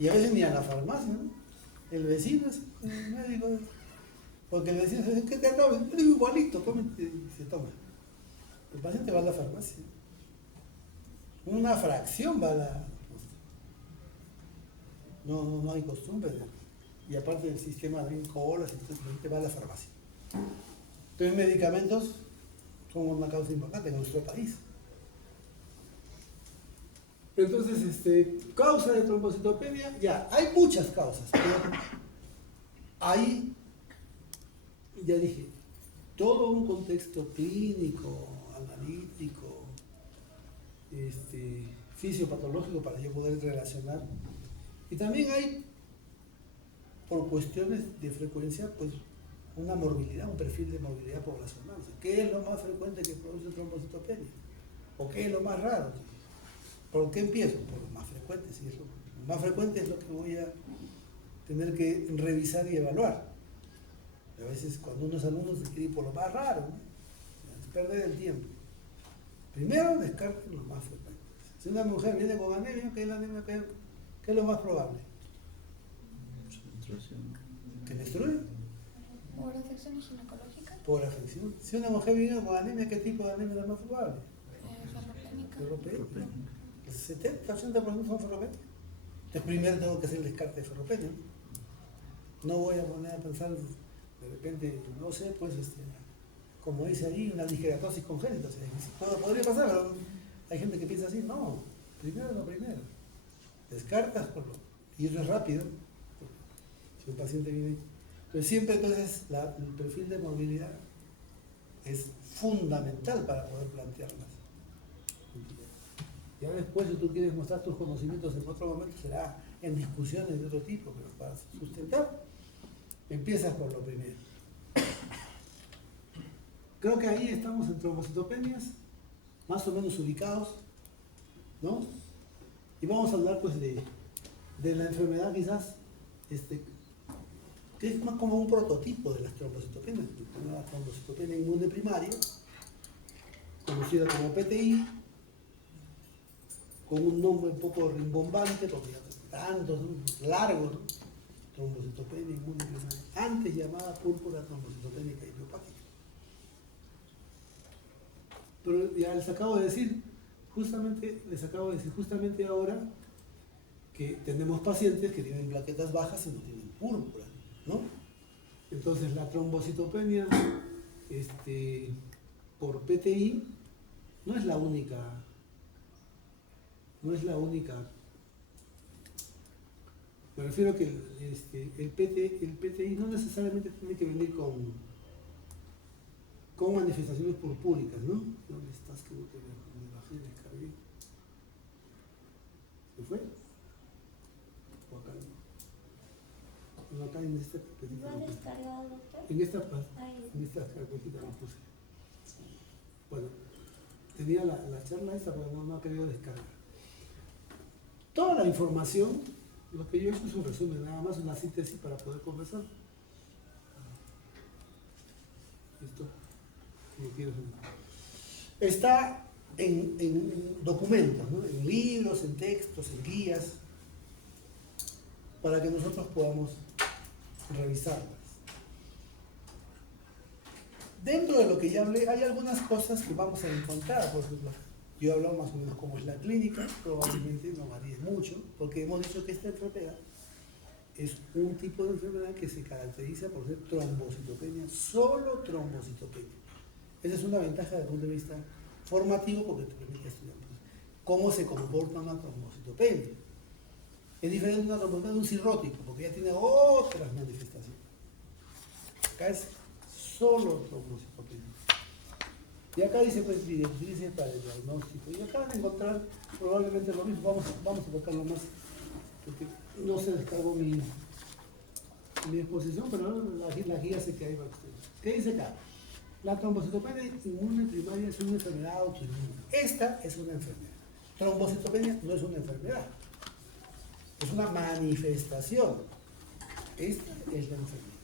Y a veces ni a la farmacia, ¿no? El vecino es el médico. Porque el vecino dice, ¿qué te tomas? Yo digo igualito, cómete, y se toma. El paciente va a la farmacia. Una fracción va a la posta. No hay costumbre. Y aparte del sistema de colas, entonces la gente va a la farmacia. Entonces medicamentos son una causa importante en nuestro país. Entonces, causa de trombocitopenia, ya, hay muchas causas, pero ahí, ya dije, todo un contexto clínico, analítico, fisiopatológico para yo poder relacionar. Y también hay, por cuestiones de frecuencia, pues, una morbilidad, un perfil de morbilidad poblacional. O sea, ¿qué es lo más frecuente que produce trombocitopenia? ¿O qué es lo más raro? ¿Por qué empiezo? Por lo más frecuente. Si es lo más frecuente es lo que voy a tener que revisar y evaluar. A veces cuando uno es alumno se quiere ir por lo más raro, ¿no? Es perder el tiempo. Primero descarten lo más frecuente. Si una mujer viene con anemia, ¿qué es la anemia? ¿Qué es lo más probable? ¿Que menstrue? ¿Por afecciones ginecológicas? Por afección. Si una mujer viene con anemia, ¿qué tipo de anemia es la más probable? Ferropénica. El 70-80% son ferropénicos. Entonces primero tengo que hacer el descarte de ferropenia. No voy a poner a pensar, de repente, no sé, pues, como dice ahí, una disqueratosis congénita. O sea, todo podría pasar, pero hay gente que piensa así. No, primero lo primero. Descartas y eso es rápido. Si un paciente viene... Entonces siempre el perfil de morbilidad es fundamental para poder plantearlas. Ya después, si tú quieres mostrar tus conocimientos en otro momento, será en discusiones de otro tipo, pero para sustentar, empiezas por lo primero. Creo que ahí estamos en trombocitopenias, más o menos ubicados, ¿no? Y vamos a hablar pues de la enfermedad quizás, que es más como un prototipo de las trombocitopenias, la trombocitopenia inmune primaria, conocida como PTI, con un nombre un poco rimbombante, porque ya tantos, ¿no? Largos, ¿no? Trombocitopenia inmunoprimaria, antes llamada púrpura trombocitópenica idiopática. Pero ya les acabo de decir, justamente ahora que tenemos pacientes que tienen plaquetas bajas y no tienen púrpura, ¿no? Entonces la trombocitopenia por PTI no es la única, me refiero que el PTI no necesariamente tiene que venir con manifestaciones purpúricas, ¿no? ¿Dónde estás? Que no te veo, me bajé, descargué. ¿Se fue? ¿O acá no? No, acá en esta carpetita ¿Lo lo ha puse. descargado, doctor? En esta Ahí. carpetita lo puse. Bueno, tenía la charla esta, pero no ha querido descargar. Toda la información, lo que yo he hecho es un resumen, nada más una síntesis para poder conversar. Esto no quiero hacer. Está en documentos, ¿no? En libros, en textos, en guías, para que nosotros podamos revisarlas. Dentro de lo que ya hablé, hay algunas cosas que vamos a encontrar. Por ejemplo, yo he hablado más o menos cómo es la clínica, probablemente no varíe mucho, porque hemos dicho que esta enfermedad es un tipo de enfermedad que se caracteriza por ser trombocitopenia, solo trombocitopenia. Esa es una ventaja desde el punto de vista formativo porque te permite estudiar cómo se comporta una trombocitopenia. Es diferente de una trombocitopenia de un cirrótico, porque ya tiene otras manifestaciones. Acá es solo trombocitopenia. Y acá dice pues directrices para el diagnóstico. Y acá van a encontrar probablemente lo mismo. Vamos a tocarlo más, porque no se descargó mi exposición, pero la guía se queda ahí para ustedes. ¿Qué dice acá? La trombocitopenia inmunoprimaria es una enfermedad autoinmune. Esta es una enfermedad. Trombocitopenia no es una enfermedad. Es una manifestación. Esta es la enfermedad.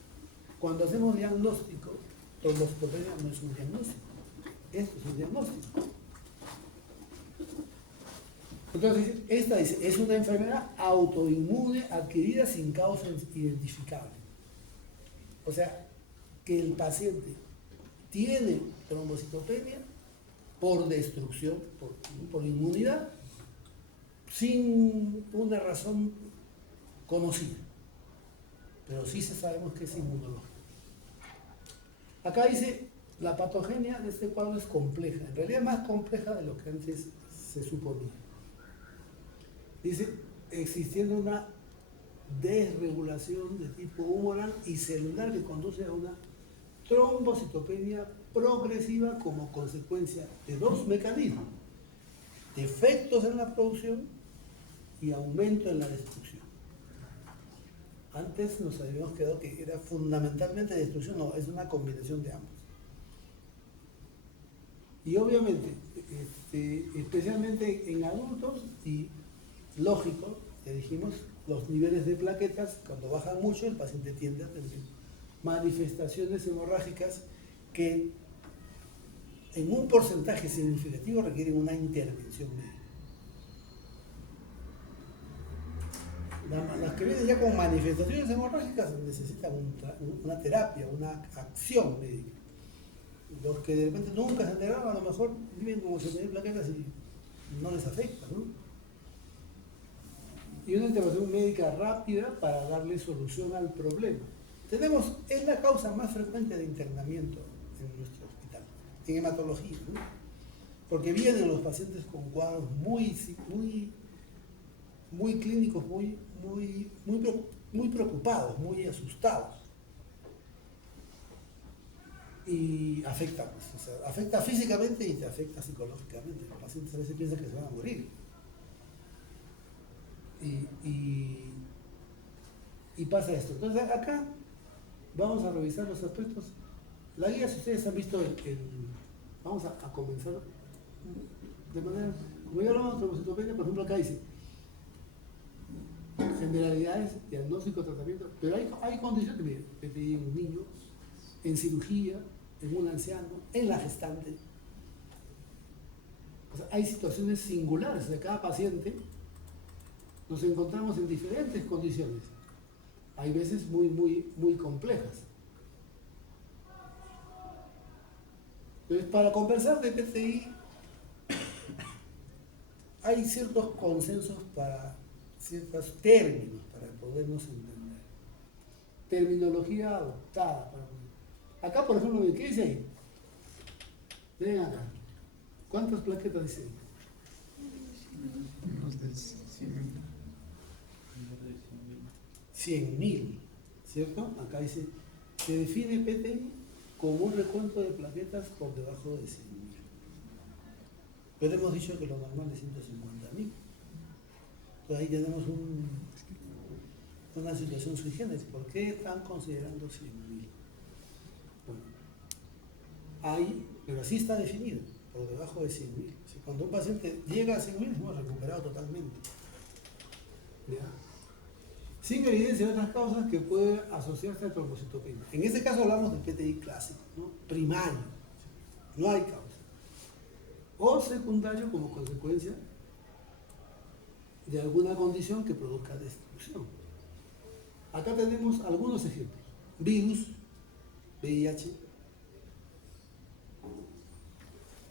Cuando hacemos diagnóstico, trombocitopenia no es un diagnóstico. Esto es un diagnóstico. Entonces, esta dice, es una enfermedad autoinmune adquirida sin causa identificable. O sea, que el paciente tiene trombocitopenia por destrucción, por inmunidad, sin una razón conocida. Pero sí sabemos que es inmunológico. Acá dice, la patogenia de este cuadro es compleja, en realidad más compleja de lo que antes se suponía. Dice, existiendo una desregulación de tipo humoral y celular que conduce a una trombocitopenia progresiva como consecuencia de dos mecanismos: defectos en la producción y aumento en la destrucción. Antes nos habíamos quedado que era fundamentalmente destrucción, no, es una combinación de ambos. Y obviamente, especialmente en adultos, y lógico, ya dijimos, los niveles de plaquetas, cuando bajan mucho, el paciente tiende a tener manifestaciones hemorrágicas que en un porcentaje significativo requieren una intervención médica. Las que vienen ya con manifestaciones hemorrágicas necesitan una terapia, una acción médica. Los que de repente nunca se enteraron, a lo mejor viven como si tenían plaquetas y no les afecta, ¿no? Y una intervención médica rápida para darle solución al problema. Es la causa más frecuente de internamiento en nuestro hospital, en hematología, ¿no? Porque vienen los pacientes con cuadros muy clínicos, muy preocupados, muy asustados. Y afecta, pues, o sea, afecta físicamente y te afecta psicológicamente. Los pacientes a veces piensan que se van a morir. Y pasa esto. Entonces acá vamos a revisar los aspectos. La guía, si ustedes han visto vamos a comenzar de manera, como ya hablamos de trombocitopenia, por ejemplo acá dice generalidades, diagnóstico, tratamiento, pero hay condiciones, mire, PPI en un niño, en cirugía, en un anciano, en la gestante. O sea, hay situaciones singulares de cada paciente nos encontramos en diferentes condiciones. Hay veces muy complejas. Entonces, para conversar de PTI, hay ciertos consensos para ciertos términos para podernos entender. Terminología adoptada. Acá, por ejemplo, ¿qué dice ahí? Ven acá. ¿Cuántas plaquetas dice ahí? Menos de 100.000. 100.000, ¿cierto? Acá dice, se define PTI como un recuento de plaquetas por debajo de 100.000. Pero hemos dicho que lo normal es 150.000. Entonces ahí tenemos una situación sui generis. ¿Por qué están considerando 100.000? Bueno, ahí, pero así está definido, por debajo de 100.000. Si cuando un paciente llega a 100.000, hemos recuperado totalmente. ¿Ya? Sin evidencia de otras causas que pueden asociarse a trombocitopenia. En este caso hablamos del PTI clásico, ¿no? Primario, no hay causa. O secundario como consecuencia de alguna condición que produzca destrucción. Acá tenemos algunos ejemplos. Virus, VIH,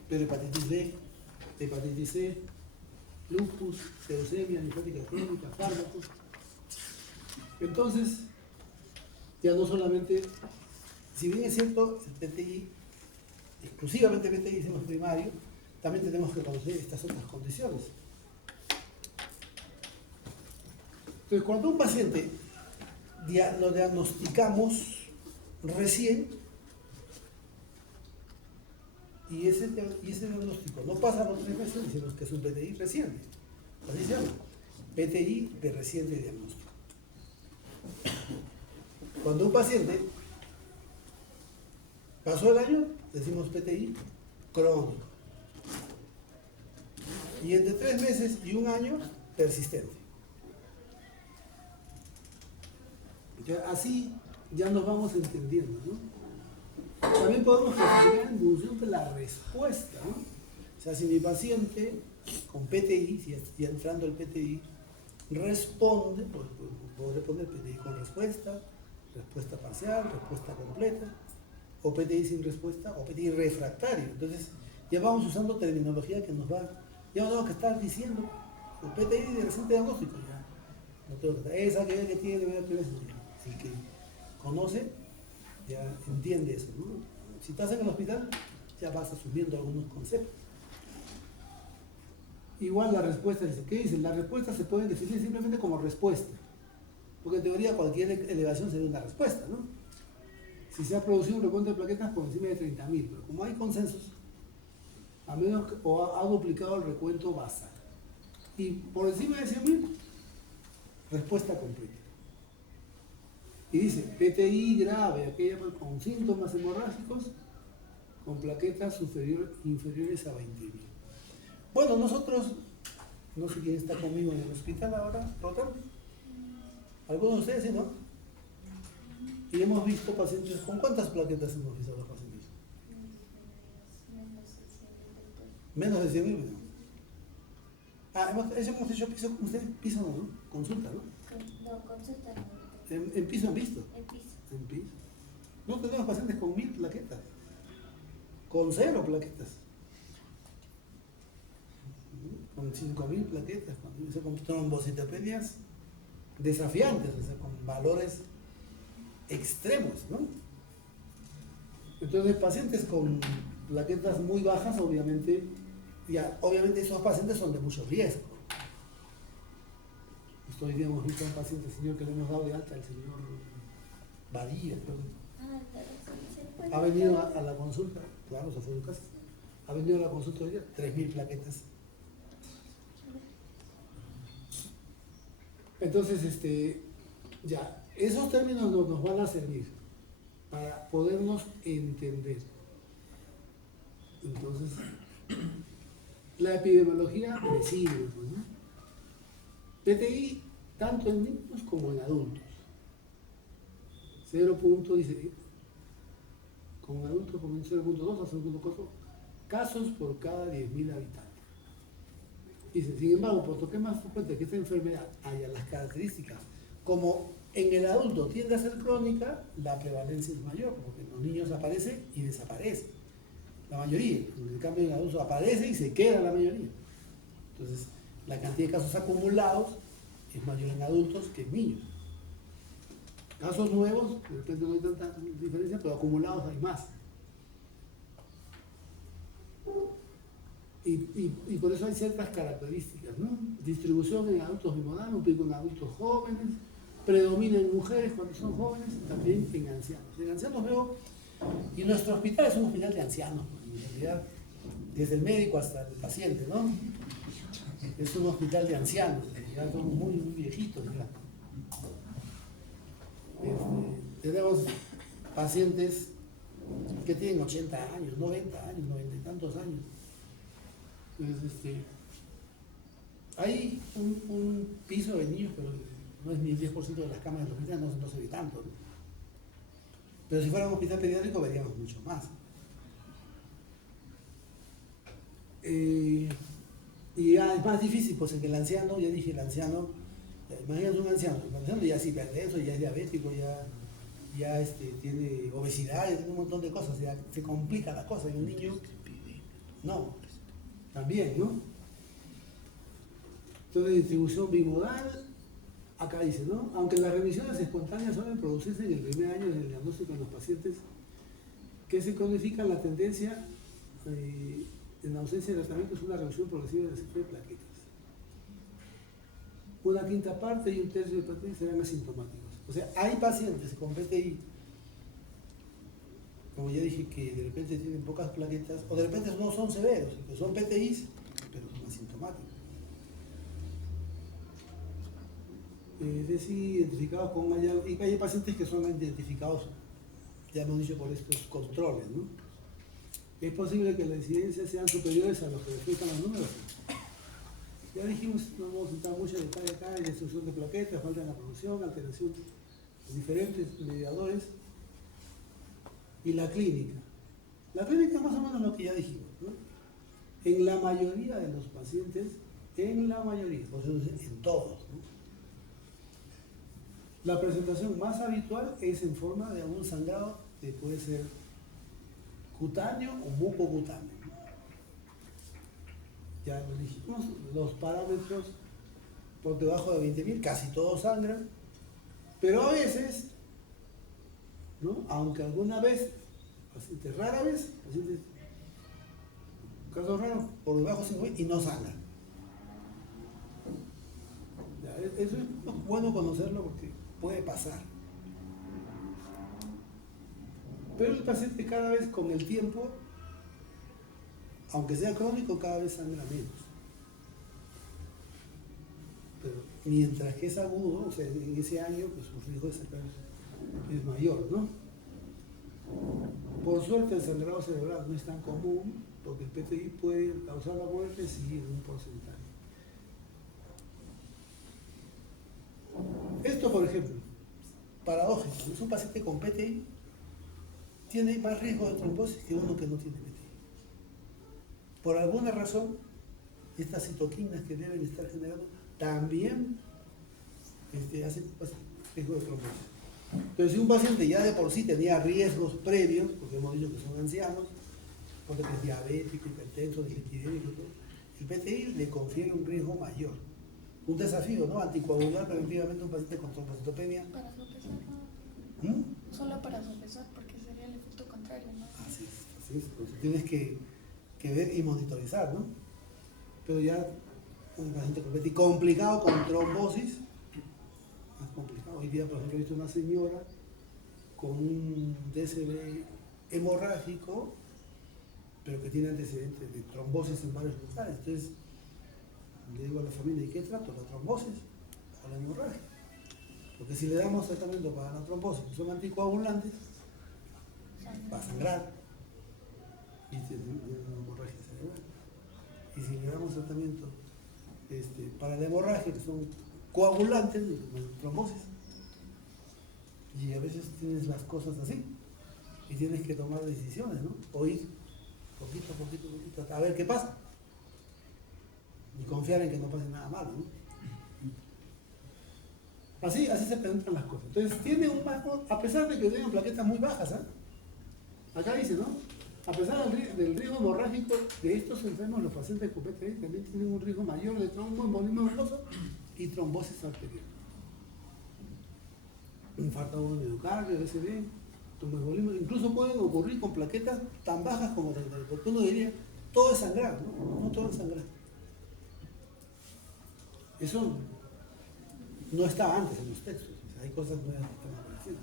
pero hepatitis B, hepatitis C, lupus, leucemia, linfática crónica, fármacos. Entonces, ya no solamente, si bien es cierto, el PTI, exclusivamente PTI hicimos primario, también tenemos que conocer estas otras condiciones. Entonces, cuando un paciente lo diagnosticamos recién, y ese diagnóstico no pasa por 3 meses, decimos que es un PTI reciente. Así se llama, PTI de reciente diagnóstico. Cuando un paciente pasó el año, decimos PTI crónico. Y entre 3 meses y 1 año, persistente. Ya, así ya nos vamos entendiendo, ¿no? También podemos clasificar en función de la respuesta, ¿no? O sea, si mi paciente con PTI, si ya entrando el PTI, responde, pues podré poner PTI con respuesta, respuesta parcial, respuesta completa, o PTI sin respuesta, o PTI refractario. Entonces, ya vamos usando terminología que nos va, ya no tengo que estar diciendo el PTI de reciente diagnóstico, ya. No tengo que estar, esa que tiene, si que conoce, ya entiende eso, ¿no? Si estás en el hospital, ya vas asumiendo algunos conceptos. Igual la respuesta dice, ¿qué dice? Las respuestas se pueden definir simplemente como respuesta, porque en teoría cualquier elevación sería una respuesta, ¿no? Si se ha producido un recuento de plaquetas por encima de 30.000, pero como hay consensos, a menos que, o ha duplicado el recuento basal, y por encima de 100.000, respuesta completa. Y dice, PTI grave, aquella con síntomas hemorrágicos, con plaquetas inferiores a 20.000. Bueno, nosotros, no sé quién está conmigo en el hospital ahora, rotando. Algunos de ustedes, ¿sí, no? Y hemos visto pacientes, ¿con cuántas plaquetas hemos visto a los pacientes? Menos de 100.000. Ah, hemos hecho piso con ustedes, piso no, consulta, ¿no? No, consulta no. En piso han visto. En piso. En piso. No tenemos pacientes con 1.000 plaquetas, con 0 plaquetas, con 5.000 plaquetas, con trombocitopenias desafiantes, o sea, con valores extremos, ¿no? Entonces, pacientes con plaquetas muy bajas, obviamente esos pacientes son de mucho riesgo. Hoy día hemos visto a un paciente, señor, que le hemos dado de alta, el señor Badía, creo. Ha venido a la consulta, claro, se fue de casa. Ha venido a la consulta hoy día, 3.000 plaquetas. Entonces, ya, esos términos nos van a servir para podernos entender. Entonces, la epidemiología me sirve, ¿no? PTI, tanto en niños como en adultos. 0. Dice, con adultos con 0.2 a 0.4 casos por cada 10.000 habitantes. Dice, sin embargo, por lo que es más frecuente que esta enfermedad haya las características, como en el adulto tiende a ser crónica, la prevalencia es mayor, porque en los niños aparece y desaparece, la mayoría. En cambio, en el adulto aparece y se queda la mayoría. Entonces, la cantidad de casos acumulados es mayor en adultos que en niños. Casos nuevos, de repente no hay tanta diferencia, pero acumulados hay más. Y por eso hay ciertas características, ¿no? Distribución en adultos bimodales, un pico en adultos jóvenes, predomina en mujeres cuando son jóvenes, también en ancianos. En ancianos veo, y nuestro hospital es un hospital de ancianos, en realidad, desde el médico hasta el paciente, ¿no? Es un hospital de ancianos, ya son muy, muy viejitos ya. Tenemos pacientes que tienen 80 años, 90 años, 90 y tantos años. Entonces, hay un piso de niños, pero no es ni el 10% de las camas del hospital, no se ve tanto, ¿no? Pero si fuera un hospital pediátrico veríamos mucho más. Y ya es más difícil, pues en que el anciano, ya dije, el anciano, imagínate un anciano, el anciano ya es hipertenso, ya es diabético, ya tiene obesidad, ya tiene un montón de cosas, ya se complica la cosa, y un niño, no, también, ¿no? Entonces, distribución bimodal, acá dice, ¿no? Aunque las remisiones espontáneas suelen producirse en el primer año del diagnóstico en los pacientes que se codifican, la tendencia en ausencia de tratamiento es una reducción progresiva del ciclo de plaquetas. Una quinta parte y un tercio de pacientes serán asintomáticos. O sea, hay pacientes con PTI, como ya dije, que de repente tienen pocas plaquetas, o de repente no son severos, que son PTIs, pero son asintomáticos. Es decir, identificados con hallazgos, y hay pacientes que son identificados, ya hemos dicho, por estos controles, ¿no? Es posible que las incidencias sean superiores a los que reflejan los números. Ya dijimos, no vamos a entrar mucho en detalle acá, en destrucción de plaquetas, falta en la producción, alteración de diferentes mediadores. Y la clínica. La clínica es más o menos lo que ya dijimos, ¿no? En la mayoría de los pacientes, en la mayoría, o sea, en todos, ¿no? La presentación más habitual es en forma de algún sangrado que puede ser cutáneo o mucocutáneo. Ya lo dijimos, los parámetros por debajo de 20.000, casi todos sangran, pero a veces, ¿no? Aunque alguna vez, pacientes rara vez, pacientes, casos raros, por debajo de 5.000 y no sangran. Ya, eso es bueno conocerlo porque puede pasar. Pero el paciente cada vez con el tiempo, aunque sea crónico, cada vez sangra menos. Pero mientras que es agudo, o sea, en ese año, pues su riesgo de sangrar es mayor, ¿no? Por suerte el sangrado cerebral no es tan común, porque el PTI puede causar la muerte, sí, en un porcentaje. Esto, por ejemplo, paradójico, es un paciente con PTI tiene más riesgo de trombosis que uno que no tiene PTI. Por alguna razón, estas citoquinas que deben estar generando también hacen riesgo de trombosis. Entonces, si un paciente ya de por sí tenía riesgos previos, porque hemos dicho que son ancianos, porque es diabético, hipertenso, dislipidémico, el PTI le confiere un riesgo mayor. Un desafío, ¿no? Anticoagular preventivamente a un paciente con trombocitopenia. Para sopesar, solo para sopesar, porque sería el efecto contrario, ¿no? Así es. Entonces tienes que ver y monitorizar, ¿no? Pero ya un paciente con PTI complicado con trombosis, más complicado. Hoy día, por ejemplo, he visto una señora con un DSB hemorrágico, pero que tiene antecedentes de trombosis en varios lugares. Entonces, le digo a la familia, ¿y qué trato? ¿La trombosis o la hemorragia? Porque si le damos tratamiento para la trombosis, que son anticoagulantes, va a sangrar y tiene una hemorragia cerebral. Y si le damos tratamiento para la hemorragia, que son coagulantes, trombosis. Y a veces tienes las cosas así y tienes que tomar decisiones, ¿no? O ir poquito, a ver qué pasa. y confiar en que no pase nada malo, ¿no? Así se presentan las cosas. Entonces, tiene un bajo, a pesar de que tengan plaquetas muy bajas, ¿eh? Acá dice, ¿no? A pesar del riesgo hemorrágico de estos enfermos, los pacientes con PTI también tienen un riesgo mayor de tromboembolismo venoso y trombosis arterial. Infarto agudo de miocardio, DSD, tromboembolismo, incluso pueden ocurrir con plaquetas tan bajas como 30, porque uno diría, todo es sangrar, ¿no? No todo es sangrar. Eso no estaba antes en los textos, o sea, hay cosas nuevas que están apareciendo.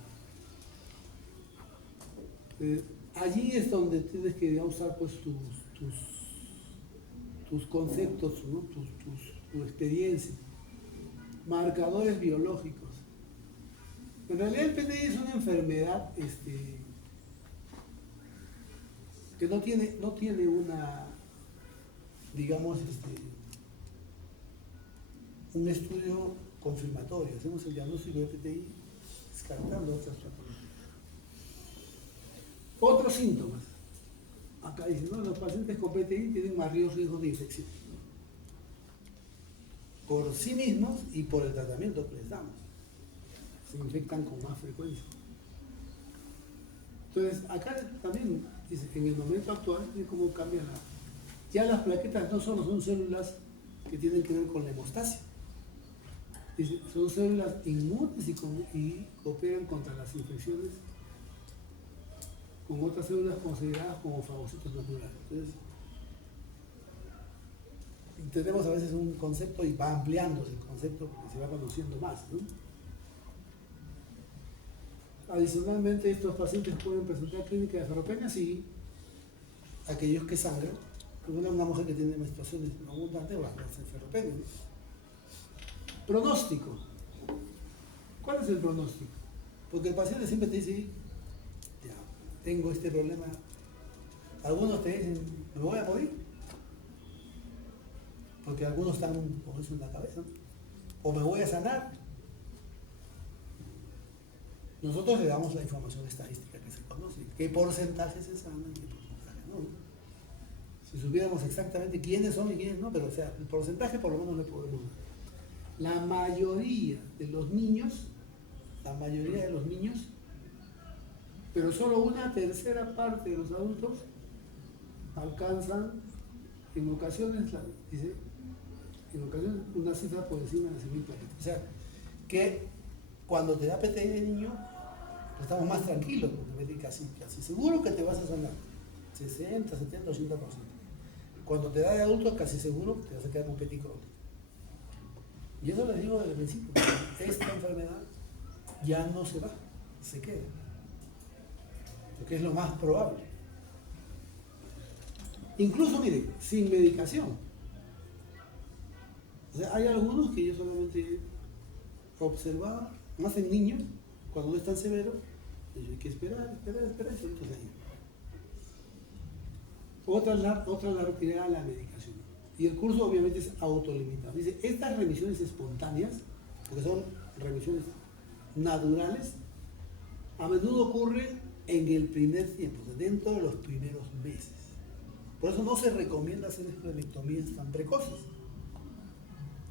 Allí es donde tienes que usar pues tus conceptos, ¿no? Tu experiencia, marcadores biológicos. En realidad el PTI es una enfermedad que no tiene una, digamos, un estudio confirmatorio. Hacemos el diagnóstico de PTI descartando otras patologías. Otros síntomas. Acá dicen, ¿no? Los pacientes con PTI tienen más riesgo de infección. Por sí mismos y por el tratamiento que les damos. Se infectan con más frecuencia. Entonces, acá también, dice, en el momento actual, es como cambia la... Ya las plaquetas no solo son células que tienen que ver con la hemostasia. Dice, son células inmunes y cooperan contra las infecciones con otras células consideradas como fagocitos naturales. Entonces, tenemos a veces un concepto y va ampliándose el concepto porque se va conociendo más, ¿no? Adicionalmente, estos pacientes pueden presentar clínica de ferropenia, sí, aquellos que sangran, como una mujer que tiene menstruaciones abundantes va a hacer ferropenia, ¿no? Pronóstico. ¿Cuál es el pronóstico? Porque el paciente siempre te dice, ya, tengo este problema. Algunos te dicen, ¿me voy a morir? Porque algunos están con eso en la cabeza, ¿no? O me voy a sanar. Nosotros le damos la información estadística que se conoce, qué porcentaje se sana y qué porcentaje no. Si supiéramos exactamente quiénes son y quiénes no, pero o sea, el porcentaje por lo menos le podemos dar. La mayoría de los niños, pero solo una tercera parte de los adultos alcanzan, en ocasiones una cifra por encima de 100.000 plaquetas. O sea, que cuando te da PTI de niño, estamos más tranquilos, porque casi seguro que te vas a sanar. 60, 70, 80%. Cuando te da de adulto, casi seguro que te vas a quedar con PTI crónico. Y eso les digo desde el principio, esta enfermedad ya no se va, se queda. Porque es lo más probable. Incluso, mire, sin medicación. O sea, hay algunos que yo solamente observaba, más en niños, cuando no es tan severo, hay que esperar, y solitos ahí. Otra la retirada de la medicación. Y el curso obviamente es autolimitado. Dice, estas remisiones espontáneas, porque son remisiones naturales, a menudo ocurren en el primer tiempo, dentro de los primeros meses. Por eso no se recomienda hacer esplenectomías tan precoces,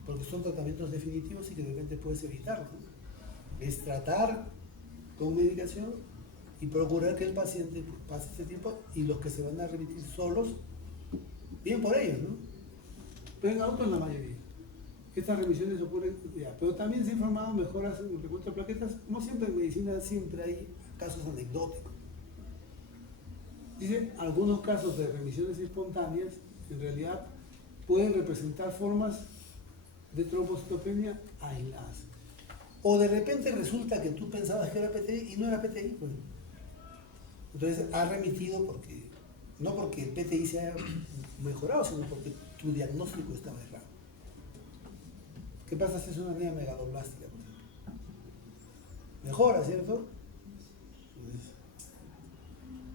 porque son tratamientos definitivos y que de repente puedes evitarlos, ¿no? Es tratar con medicación y procurar que el paciente pase ese tiempo y los que se van a remitir solos, bien por ellos, ¿no? Pero en adultos la mayoría. Estas remisiones ocurren ya, pero también se ha informado mejoras en el recuento de plaquetas. Como siempre en medicina siempre hay casos anecdóticos. Dice, algunos casos de remisiones espontáneas en realidad pueden representar formas de trombocitopenia aisladas. O de repente resulta que tú pensabas que era PTI y no era PTI, pues. Entonces ha remitido no porque el PTI se haya mejorado, sino porque tu diagnóstico estaba errado. ¿Qué pasa si es una anemia megaloblástica, por ejemplo? Mejora, ¿cierto? Entonces,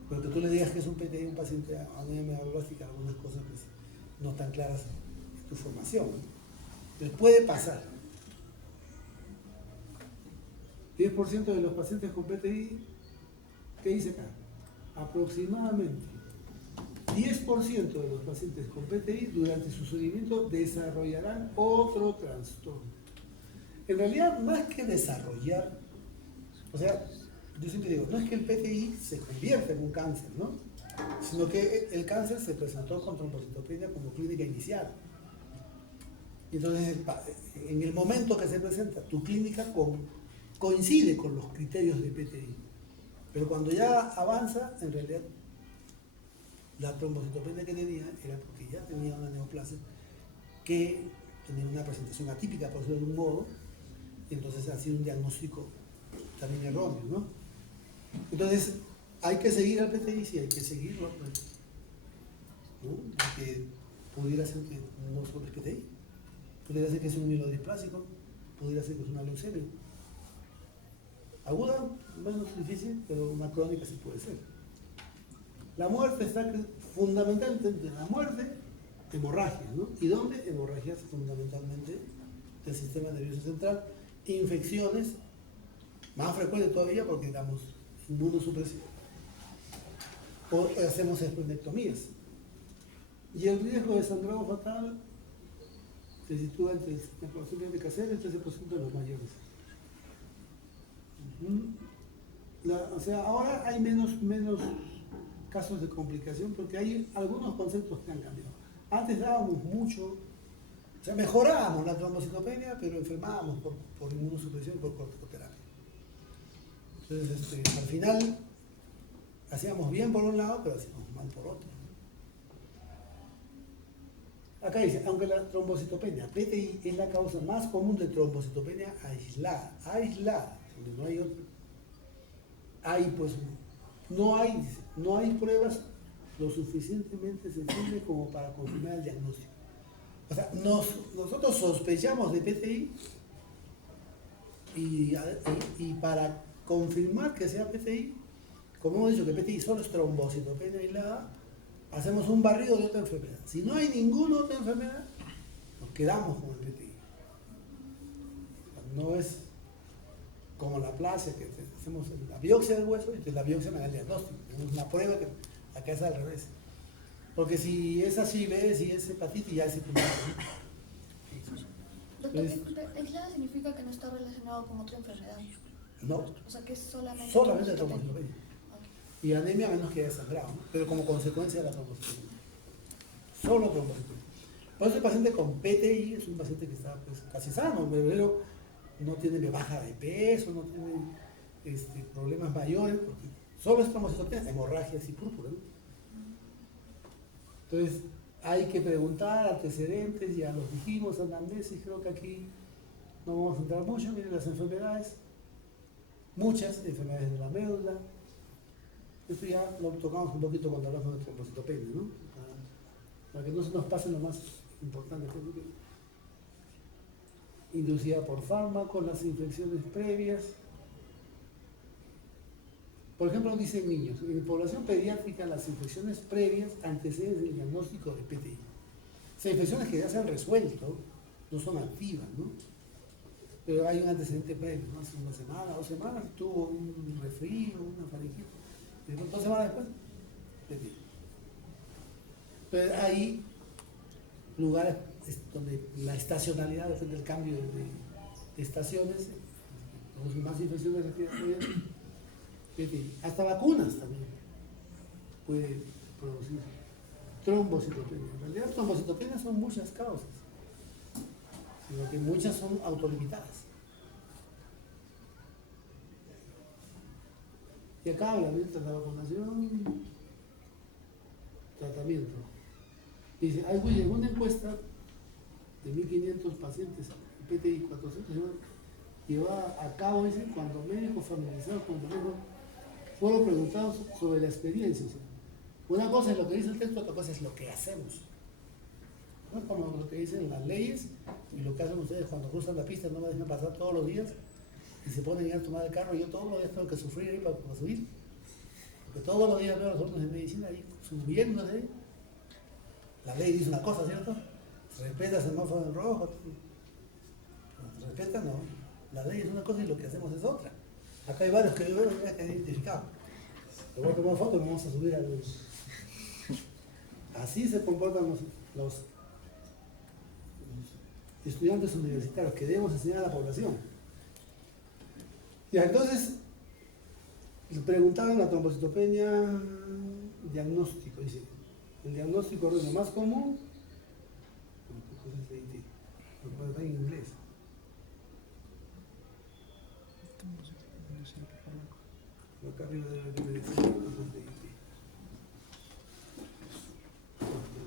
porque tú le digas que es un PTI a un paciente a anemia megaloblástica, algunas cosas pues, no están claras en tu formación, ¿no? Entonces puede pasar. 10% de los pacientes con PTI, ¿qué dice acá? Aproximadamente 10% de los pacientes con PTI durante su seguimiento desarrollarán otro trastorno. En realidad, más que desarrollar, o sea, yo siempre digo, no es que el PTI se convierta en un cáncer, ¿no? Sino que el cáncer se presentó con trombocitopenia como clínica inicial. Entonces, en el momento que se presenta, tu clínica coincide con los criterios de PTI. Pero cuando ya avanza, en realidad, la trombocitopenia que tenía era porque ya tenía una neoplasia que tenía una presentación atípica, por decirlo de un modo, y entonces ha sido un diagnóstico también erróneo, ¿no? Entonces, hay que seguir al PTI, sí, hay que seguirlo, pues, ¿no? Porque pudiera ser que no solo es PTI, pudiera ser que es un mielodisplásico, pudiera ser que es una leucemia. Aguda, menos difícil, pero una crónica sí puede ser. La muerte está fundamentalmente en la muerte, hemorragias, ¿no? ¿Y dónde? Hemorragias fundamentalmente del sistema nervioso central, infecciones, más frecuentes todavía porque damos inmunosupresión. O hacemos esplenectomías. Y el riesgo de sangrado fatal se sitúa entre el 7% de caseros y el 13% de los mayores. O sea, ahora hay menos casos de complicación porque hay algunos conceptos que han cambiado. Antes dábamos mucho, o sea, mejorábamos la trombocitopenia, pero enfermábamos por inmunosupresión, por corticoterapia. Entonces, al final, hacíamos bien por un lado, pero hacíamos mal por otro. Acá dice, aunque la trombocitopenia, PTI, es la causa más común de trombocitopenia aislada, donde no hay otra, no hay pruebas lo suficientemente sensibles como para confirmar el diagnóstico. O sea, nosotros sospechamos de PTI y para confirmar que sea PTI, como hemos dicho que PTI solo es trombocitopenia aislada, hacemos un barrido de otra enfermedad. Si no hay ninguna otra enfermedad, nos quedamos con el PTI. No es como la plasia, que hacemos la biopsia del hueso y la biopsia me da el diagnóstico. Tenemos una prueba que acá es al revés. Porque si es así, ves, si es hepatitis, ya es secundario. Doctor, disculpe, aislada significa que no está relacionado con otra enfermedad. No, O sea, que es solamente trombocitopenia. Y anemia menos que haya sangrado, ¿no? Pero como consecuencia de la trombocitopenia. Solo trombocitopenia. Por eso el paciente con PTI es un paciente que está pues, casi sano, pero no tiene baja de peso, no tiene problemas mayores, porque solo es trombocitopenia, hemorragias y púrpura, ¿no? Entonces, hay que preguntar antecedentes, ya los dijimos, anamnesis, creo que aquí no vamos a entrar mucho. Miren las enfermedades, muchas enfermedades de la médula. Esto ya lo tocamos un poquito cuando hablamos de trombocitopenia, ¿no? Para que no se nos pase lo más importante. Inducida por fármacos, las infecciones previas. Por ejemplo, dicen niños, en población pediátrica las infecciones previas anteceden el diagnóstico de PTI. O sea, infecciones que ya se han resuelto, no son activas, ¿no? Pero hay un antecedente previo, ¿no? Hace una semana, 2 semanas, tuvo un resfrío, una faringitis. 2 semanas después, PTI. Pero hay lugares donde la estacionalidad depende del cambio de estaciones, más infecciones respiratorias. Hasta vacunas también puede producir trombocitopenia. En realidad, trombocitopenia son muchas causas, sino que muchas son autolimitadas. Y acá habla mientras la vacunación, tratamiento. Dice, hay una encuesta de 1.500 pacientes, PTI 400, llevada a cabo, dice, cuando médicos familiarizados con el riesgo fueron preguntados sobre la experiencia. O sea, una cosa es lo que dice el texto, otra cosa es lo que hacemos. No es como lo que dicen las leyes y lo que hacen ustedes cuando cruzan la pista, no me dejan pasar todos los días y se ponen a tomar el carro y yo todos los días tengo que sufrir ahí para subir. Porque todos los días veo a los alumnos de medicina ahí subiéndose. La ley dice una cosa, ¿cierto? Se respeta el semáforo en rojo. Se respeta, no. La ley es una cosa y lo que hacemos es otra. Acá hay varios que yo veo que han identificado. Le voy a tomar foto y vamos a subir Así se comportan los estudiantes universitarios que debemos enseñar a la población. Ya, entonces, le preguntaban la trombocitopenia diagnóstico, dice, el diagnóstico es lo más común, lo puedo ver en inglés. Acá arriba debe decir,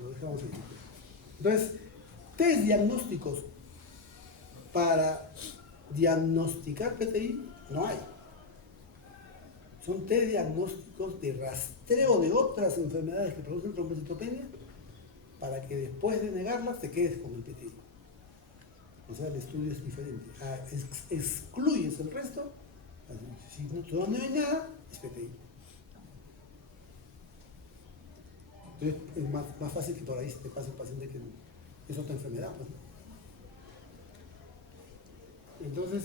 lo dejamos aquí. Entonces, test diagnósticos para diagnosticar PTI no hay. Son test diagnósticos de rastreo de otras enfermedades que producen trombocitopenia para que después de negarlas te quedes con el PTI. O sea, el estudio es diferente. Excluyes el resto. Si no hay nada, es PTI. Entonces es más fácil que por ahí se te pase el paciente que es otra enfermedad. Pues. Entonces,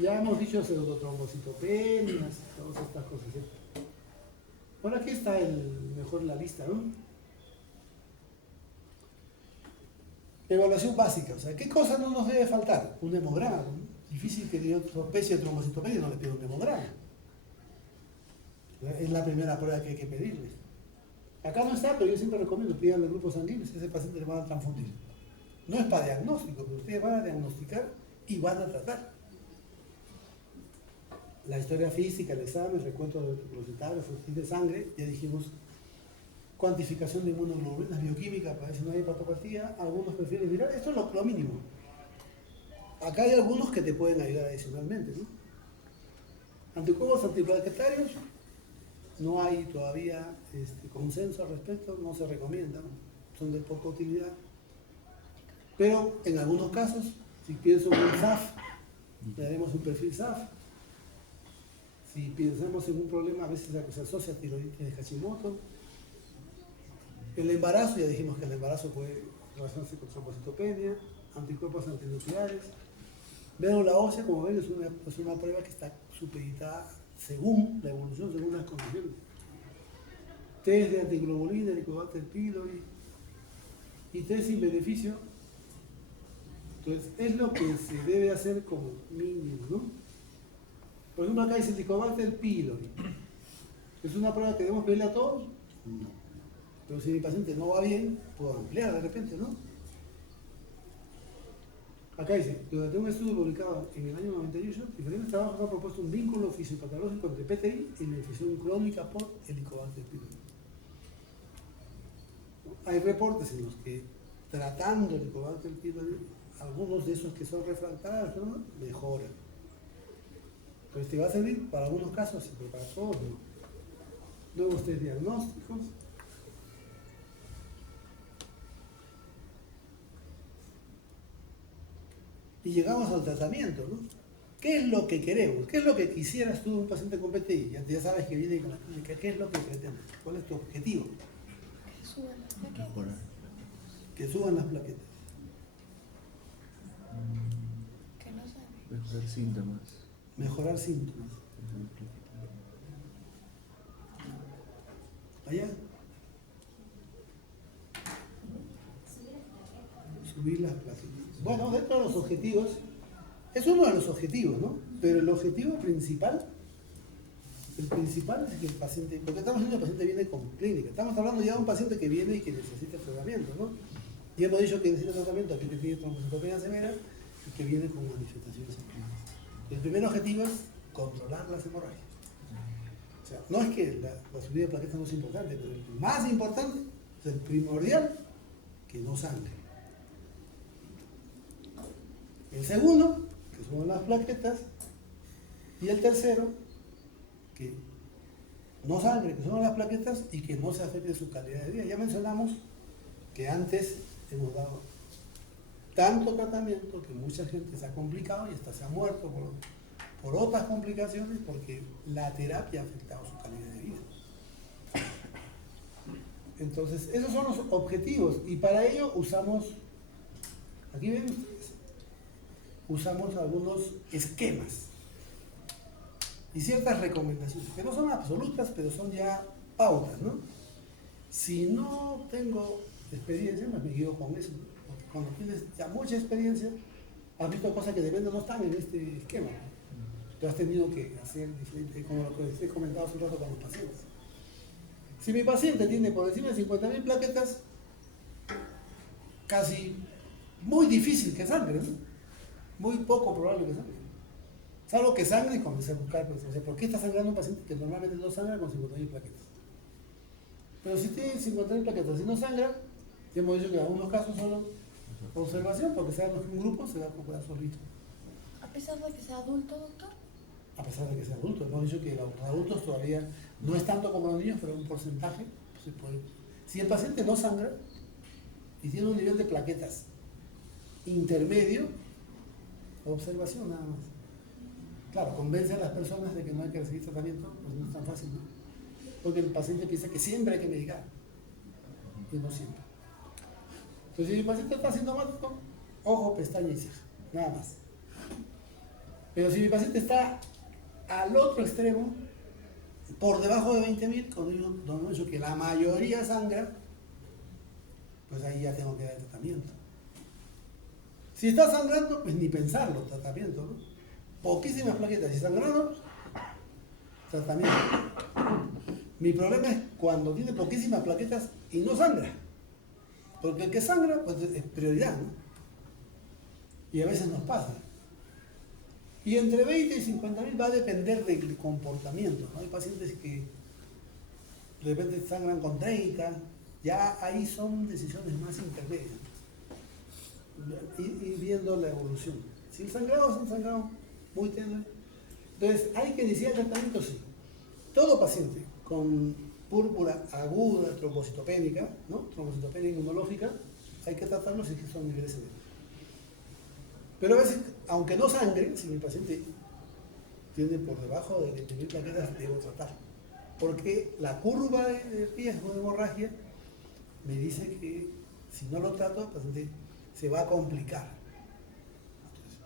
ya hemos dicho pseudotrombocitopenias, todas estas cosas. ¿Sí? Por aquí está mejor la lista, ¿no? Evaluación básica, o sea, ¿qué cosa no nos debe faltar? Un hemograma, ¿no? Difícil que yo sospeche de trombocitopenia y no le pido un hemograma. Es la primera prueba que hay que pedirles. Acá no está, pero yo siempre recomiendo pidan el grupo sanguíneo si ese paciente le van a transfundir. No es para diagnóstico, pero ustedes van a diagnosticar y van a tratar. La historia física, el examen, el recuento de glucositario, de sangre, ya dijimos, cuantificación de inmunoglobulinas, bioquímica, para ver si no hay hepatopatía, algunos perfiles virales, esto es lo mínimo. Acá hay algunos que te pueden ayudar adicionalmente, ¿no? Anticuerpos antiplaquetarios, no hay todavía consenso al respecto, no se recomiendan, son de poca utilidad. Pero en algunos casos, si pienso en un SAF, le daremos un perfil SAF. Si pensamos en un problema, a veces se asocia a tiroiditis de Hashimoto. El embarazo, ya dijimos que el embarazo puede relacionarse con trombocitopenia, anticuerpos antinucleares. Médula ósea, como ven, es una prueba que está supeditada según la evolución, según las condiciones. Test de antiglobulina, Helicobacter pylori y test sin beneficio. Entonces, es lo que se debe hacer como mínimo, ¿no? Por ejemplo, acá dice Helicobacter pylori. ¿Es una prueba que debemos pedirle a todos? No. Pero si mi paciente no va bien, puedo ampliar de repente, ¿no? Acá dice, durante un estudio publicado en el año 98, diferentes trabajos han propuesto un vínculo fisiopatológico entre PTI y la infección crónica por Helicobacter pylori. Hay reportes en los que, tratando Helicobacter pylori, algunos de esos que son refractarios, ¿no?, mejoran. Entonces te va a servir para algunos casos, sí, pero para todos no. Nuevos test diagnósticos. Y llegamos al tratamiento, ¿no? ¿Qué es lo que queremos? ¿Qué es lo que quisieras tú de un paciente con PTI? Ya sabes que viene con la clínica. ¿Qué es lo que pretendes? ¿Cuál es tu objetivo? Que suban las plaquetas. Que suban las plaquetas. Que no saben. Mejorar síntomas. Mejorar síntomas. Allá. Subir las plaquetas. Bueno, dentro de los objetivos, es uno de los objetivos, ¿no? Pero el objetivo principal es que el paciente, porque estamos diciendo que el paciente viene con clínica, estamos hablando ya de un paciente que viene y que necesita tratamiento, ¿no? Y hemos dicho que necesita tratamiento, aquí que tiene trombocitopenia severa y que viene con manifestaciones clínicas. El primer objetivo es controlar las hemorragias. O sea, no es que la subida de plaquetas no es importante, pero el más importante, es el primordial, que no sangre. El segundo, que son las plaquetas, y el tercero, que no sangre, que son las plaquetas y que no se afecte su calidad de vida. Ya mencionamos que antes hemos dado tanto tratamiento que mucha gente se ha complicado y hasta se ha muerto por otras complicaciones porque la terapia ha afectado su calidad de vida. Entonces, esos son los objetivos y para ello usamos, aquí ven ustedes, usamos algunos esquemas y ciertas recomendaciones, que no son absolutas, pero son ya pautas, ¿no? Si no tengo experiencia, me guío con eso, ¿no? Porque cuando tienes ya mucha experiencia, has visto cosas que de repente no están en este esquema, ¿no? Tú has tenido que hacer diferente, como lo que les he comentado hace un rato con los pacientes. Si mi paciente tiene por encima de 50.000 plaquetas, casi muy difícil que sangre, ¿no? Muy poco probable que sangre. Salvo que sangre y comience a buscar, pues, o sea, ¿por qué está sangrando un paciente que normalmente no sangra con 50.000 plaquetas? Pero si tiene 50.000 plaquetas y no sangra, ya hemos dicho que en algunos casos solo observación, porque sabemos que un grupo se va a comprar solito. A pesar de que sea adulto, doctor. A pesar de que sea adulto, hemos dicho que los adultos todavía no es tanto como los niños, pero un porcentaje se puede. Si el paciente no sangra y tiene un nivel de plaquetas intermedio, observación nada más. Claro, convence a las personas de que no hay que recibir tratamiento, pues no es tan fácil, ¿no? Porque el paciente piensa que siempre hay que medicar, y no siempre. Entonces, si el paciente está asintomático, ojo, pestaña y ceja, nada más. Pero si mi paciente está al otro extremo, por debajo de 20.000, cuando hemos dicho que la mayoría sangra, pues ahí ya tengo que dar tratamiento. Si está sangrando, pues ni pensarlo, tratamiento, ¿no? Poquísimas plaquetas, si sangrando, tratamiento. Mi problema es cuando tiene poquísimas plaquetas y no sangra. Porque el que sangra, pues es prioridad, ¿no? Y a veces nos pasa. Y entre 20 y 50.000 va a depender del comportamiento, ¿no? Hay pacientes que de repente sangran con 30, ya ahí son decisiones más intermedias. Y viendo la evolución. Sin sangrado, muy tenue. Entonces, ¿hay que iniciar el tratamiento? Sí. Todo paciente con púrpura aguda, trombocitopénica, ¿no? Trombocitopenia inmunológica, hay que tratarlo si es que son niveles severos. Pero a veces, aunque no sangre, si mi paciente tiene por debajo de 20.000 plaquetas, debo tratar. Porque la curva de riesgo de hemorragia me dice que si no lo trato, el paciente se va a complicar.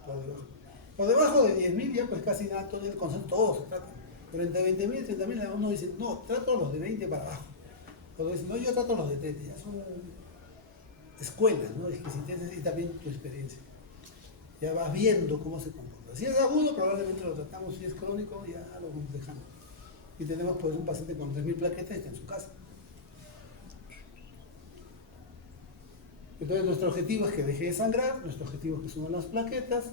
Entonces, por debajo de 10.000 ya pues casi nada, todo el concepto, todo se trata. Pero entre 20.000 y 30.000 uno dice, no, trato los de 20 para abajo. Cuando dice, no, yo trato los de 30, ya son escuelas, ¿no? Exquisiteces y también tu experiencia. Ya vas viendo cómo se comporta. Si es agudo, probablemente lo tratamos. Si es crónico, ya lo vamos dejando. Y tenemos pues un paciente con 3.000 plaquetas y está en su casa. Entonces nuestro objetivo es que deje de sangrar, nuestro objetivo es que suban las plaquetas,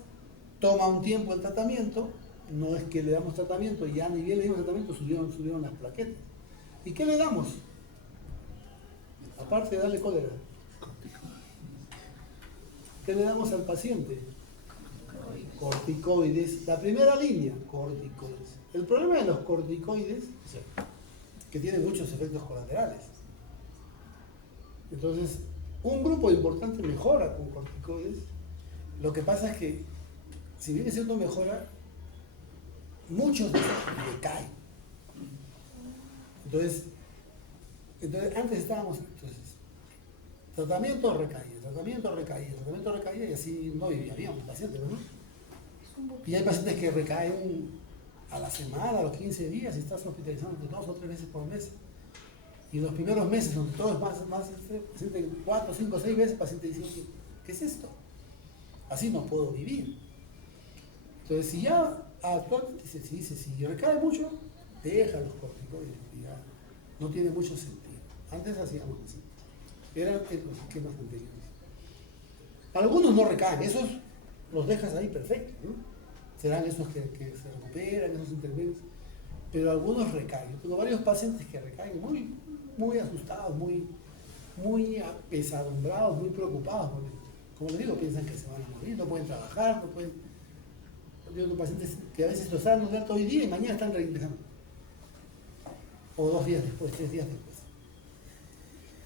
toma un tiempo el tratamiento, no es que le damos tratamiento y ya ni bien le dimos tratamiento, subieron las plaquetas. ¿Y qué le damos? Aparte de darle cólera. ¿Qué le damos al paciente? Corticoides. La primera línea, corticoides. El problema de los corticoides es que tienen muchos efectos colaterales. Entonces, un grupo importante mejora con corticoides. Lo que pasa es que, si bien es cierto mejora, muchos de ellos recaen. Entonces antes estábamos, tratamiento recaía, y así no vivíamos pacientes, ¿no? Y hay pacientes que recaen a la semana, a los 15 días, y estás hospitalizando 2 o 3 veces por mes. Y en los primeros meses, donde todo es más paciente 4, 5, 6 veces, el paciente dice, ¿qué es esto? Así no puedo vivir. Entonces, si ya actualmente se dice, si recae mucho, deja los corticoides, ya no tiene mucho sentido. Antes hacíamos así. Eran los esquemas anteriores. Algunos no recaen, esos los dejas ahí perfectos, ¿no? Serán esos que se recuperan, esos intermedios, pero algunos recaen. Yo tengo varios pacientes que recaen muy asustados, muy apesadumbrados, muy preocupados, porque, como les digo, piensan que se van a morir, no pueden trabajar, no pueden. Yo tengo pacientes que a veces los saben dar todo el día y mañana están reingresando. O 2 días después, 3 días después.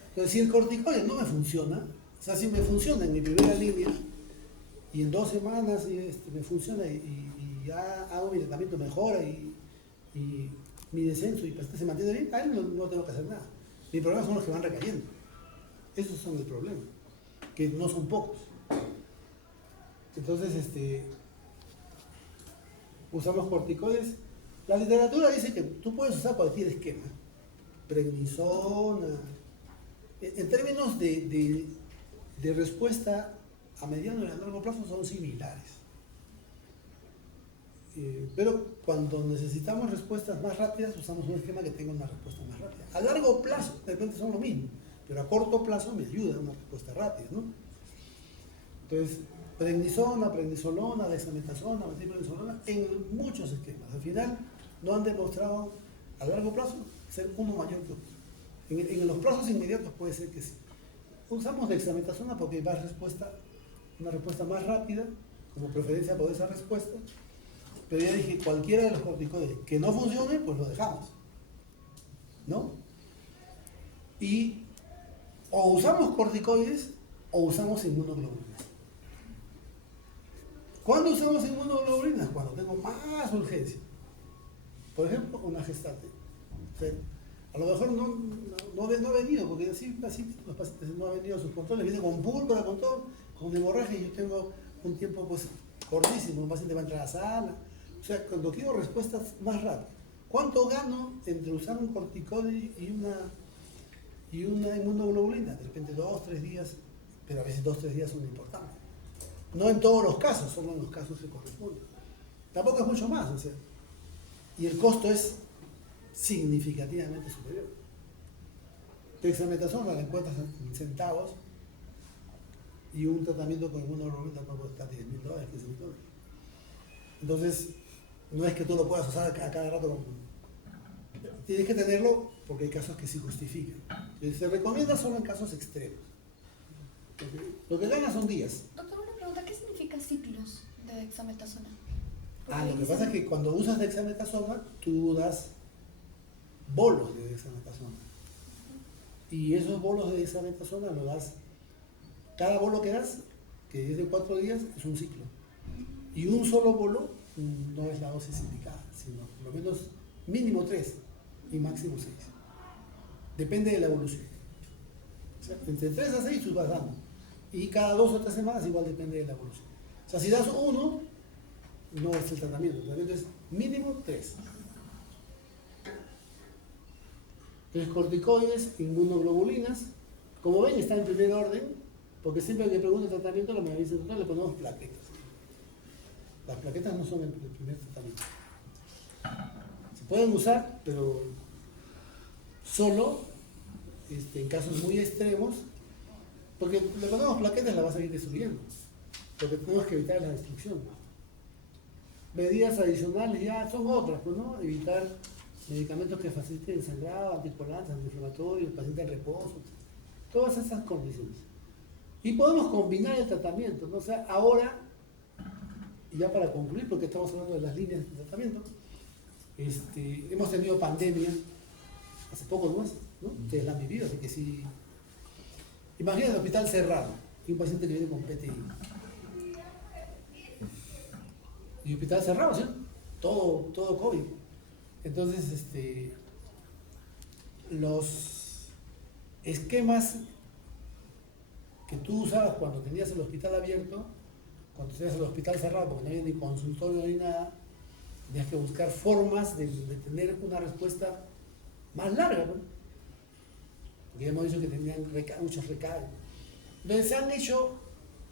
Entonces, si el corticoide no me funciona, o sea, si me funciona en mi primera línea, y en 2 semanas me funciona y ya hago mi tratamiento, mejora y mi descenso y el paciente se mantiene bien, a él no tengo que hacer nada. Mi problema son los que van recayendo. Esos son el problema, que no son pocos. Entonces, usamos corticoides. La literatura dice que tú puedes usar cualquier esquema, prednisona, En términos de respuesta a mediano y a largo plazo son similares. Pero cuando necesitamos respuestas más rápidas, usamos un esquema que tenga una respuesta más rápida. A largo plazo, de repente son lo mismo, pero a corto plazo me ayuda a una respuesta rápida, ¿no? Entonces, prednisona, prednisolona, dexametasona, metilprednisolona, en muchos esquemas. Al final, no han demostrado a largo plazo ser uno mayor que otro. En los plazos inmediatos puede ser que sí. Usamos dexametasona porque hay más respuesta, una respuesta más rápida, como preferencia por esa respuesta. Pero ya dije, cualquiera de los corticoides que no funcione, pues lo dejamos, ¿no? Y o usamos corticoides o usamos inmunoglobulinas. ¿Cuándo usamos inmunoglobulinas? Cuando tengo más urgencia. Por ejemplo, una gestante. O sea, a lo mejor no ha venido, porque así los pacientes no han venido a sus controles, viene con púrpura, con todo, con hemorragia, y yo tengo un tiempo pues cortísimo, un paciente va a entrar a la sala. O sea, cuando quiero respuestas más rápidas. ¿Cuánto gano entre usar un corticoide y una inmunoglobulina? De repente 2, 3 días, pero a veces 2, 3 días son importantes. No en todos los casos, solo en los casos que corresponden. Tampoco es mucho más, o sea, y el costo es significativamente superior. Dexametasona la encuentras en centavos y un tratamiento con inmunoglobulina puede costar $10,000, $15,000. Entonces, no es que tú lo puedas usar a cada rato. Tienes que tenerlo porque hay casos que sí justifican. Se recomienda solo en casos extremos. Lo que gana son días. Doctor, una pregunta, ¿qué significa ciclos de dexametasona? Lo que pasa es que cuando usas dexametasona, tú das bolos de dexametasona. Y esos bolos de dexametasona lo das, cada bolo que das, que es de 4 días, es un ciclo. Y un solo bolo no es la dosis indicada, sino por lo menos mínimo 3 y máximo 6. Depende de la evolución. O sea, entre 3 a 6 tú vas dando. Y cada 2 o 3 semanas igual depende de la evolución. O sea, si das uno, no es el tratamiento es mínimo 3. Entonces, corticoides, inmunoglobulinas, como ven, está en primer orden, porque siempre que pregunto el tratamiento, me dicen, doctor, le ponemos plaquetas. Las plaquetas no son el primer tratamiento. Se pueden usar, pero solo en casos muy extremos, porque le ponemos plaquetas la va a seguir destruyendo, porque tenemos que evitar la destrucción. Medidas adicionales ya son otras, pues, ¿no? Evitar medicamentos que faciliten el sangrado, anticoagulantes, antiinflamatorios, paciente en reposo, todas esas condiciones. Y podemos combinar el tratamiento, ¿no? O sea, ahora, y ya para concluir, porque estamos hablando de las líneas de tratamiento, hemos tenido pandemia hace poco nomás, ¿no? Ustedes la han vivido, así que sí. Imaginen el hospital cerrado y un paciente que viene con PTI. Y hospital cerrado, ¿sí? Todo COVID. Entonces, los esquemas que tú usabas cuando tenías el hospital abierto, cuando tenías el hospital cerrado, porque no había ni consultorio ni nada, tenías que buscar formas de tener una respuesta más larga, ¿no? Porque ya hemos dicho que tenían muchos recados. Entonces se han hecho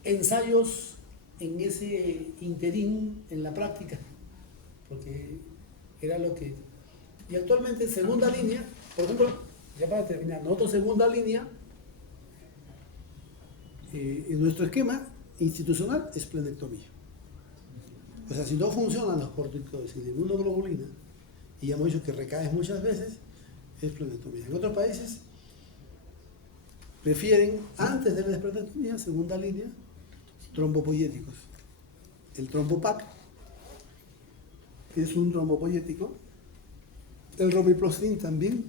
ensayos en ese interín en la práctica, porque era lo que... Y actualmente segunda línea, por ejemplo, ya para terminar, nosotros segunda línea, en nuestro esquema institucional es plenectomía. O sea, si no funcionan los corticoides y la inmunoglobulina, y ya hemos dicho que recaes muchas veces, es plenectomía. En otros países prefieren, antes de la esplenectomía, segunda línea, trombopoyéticos. El trombopac es un trombopoyético, el romiplastin también,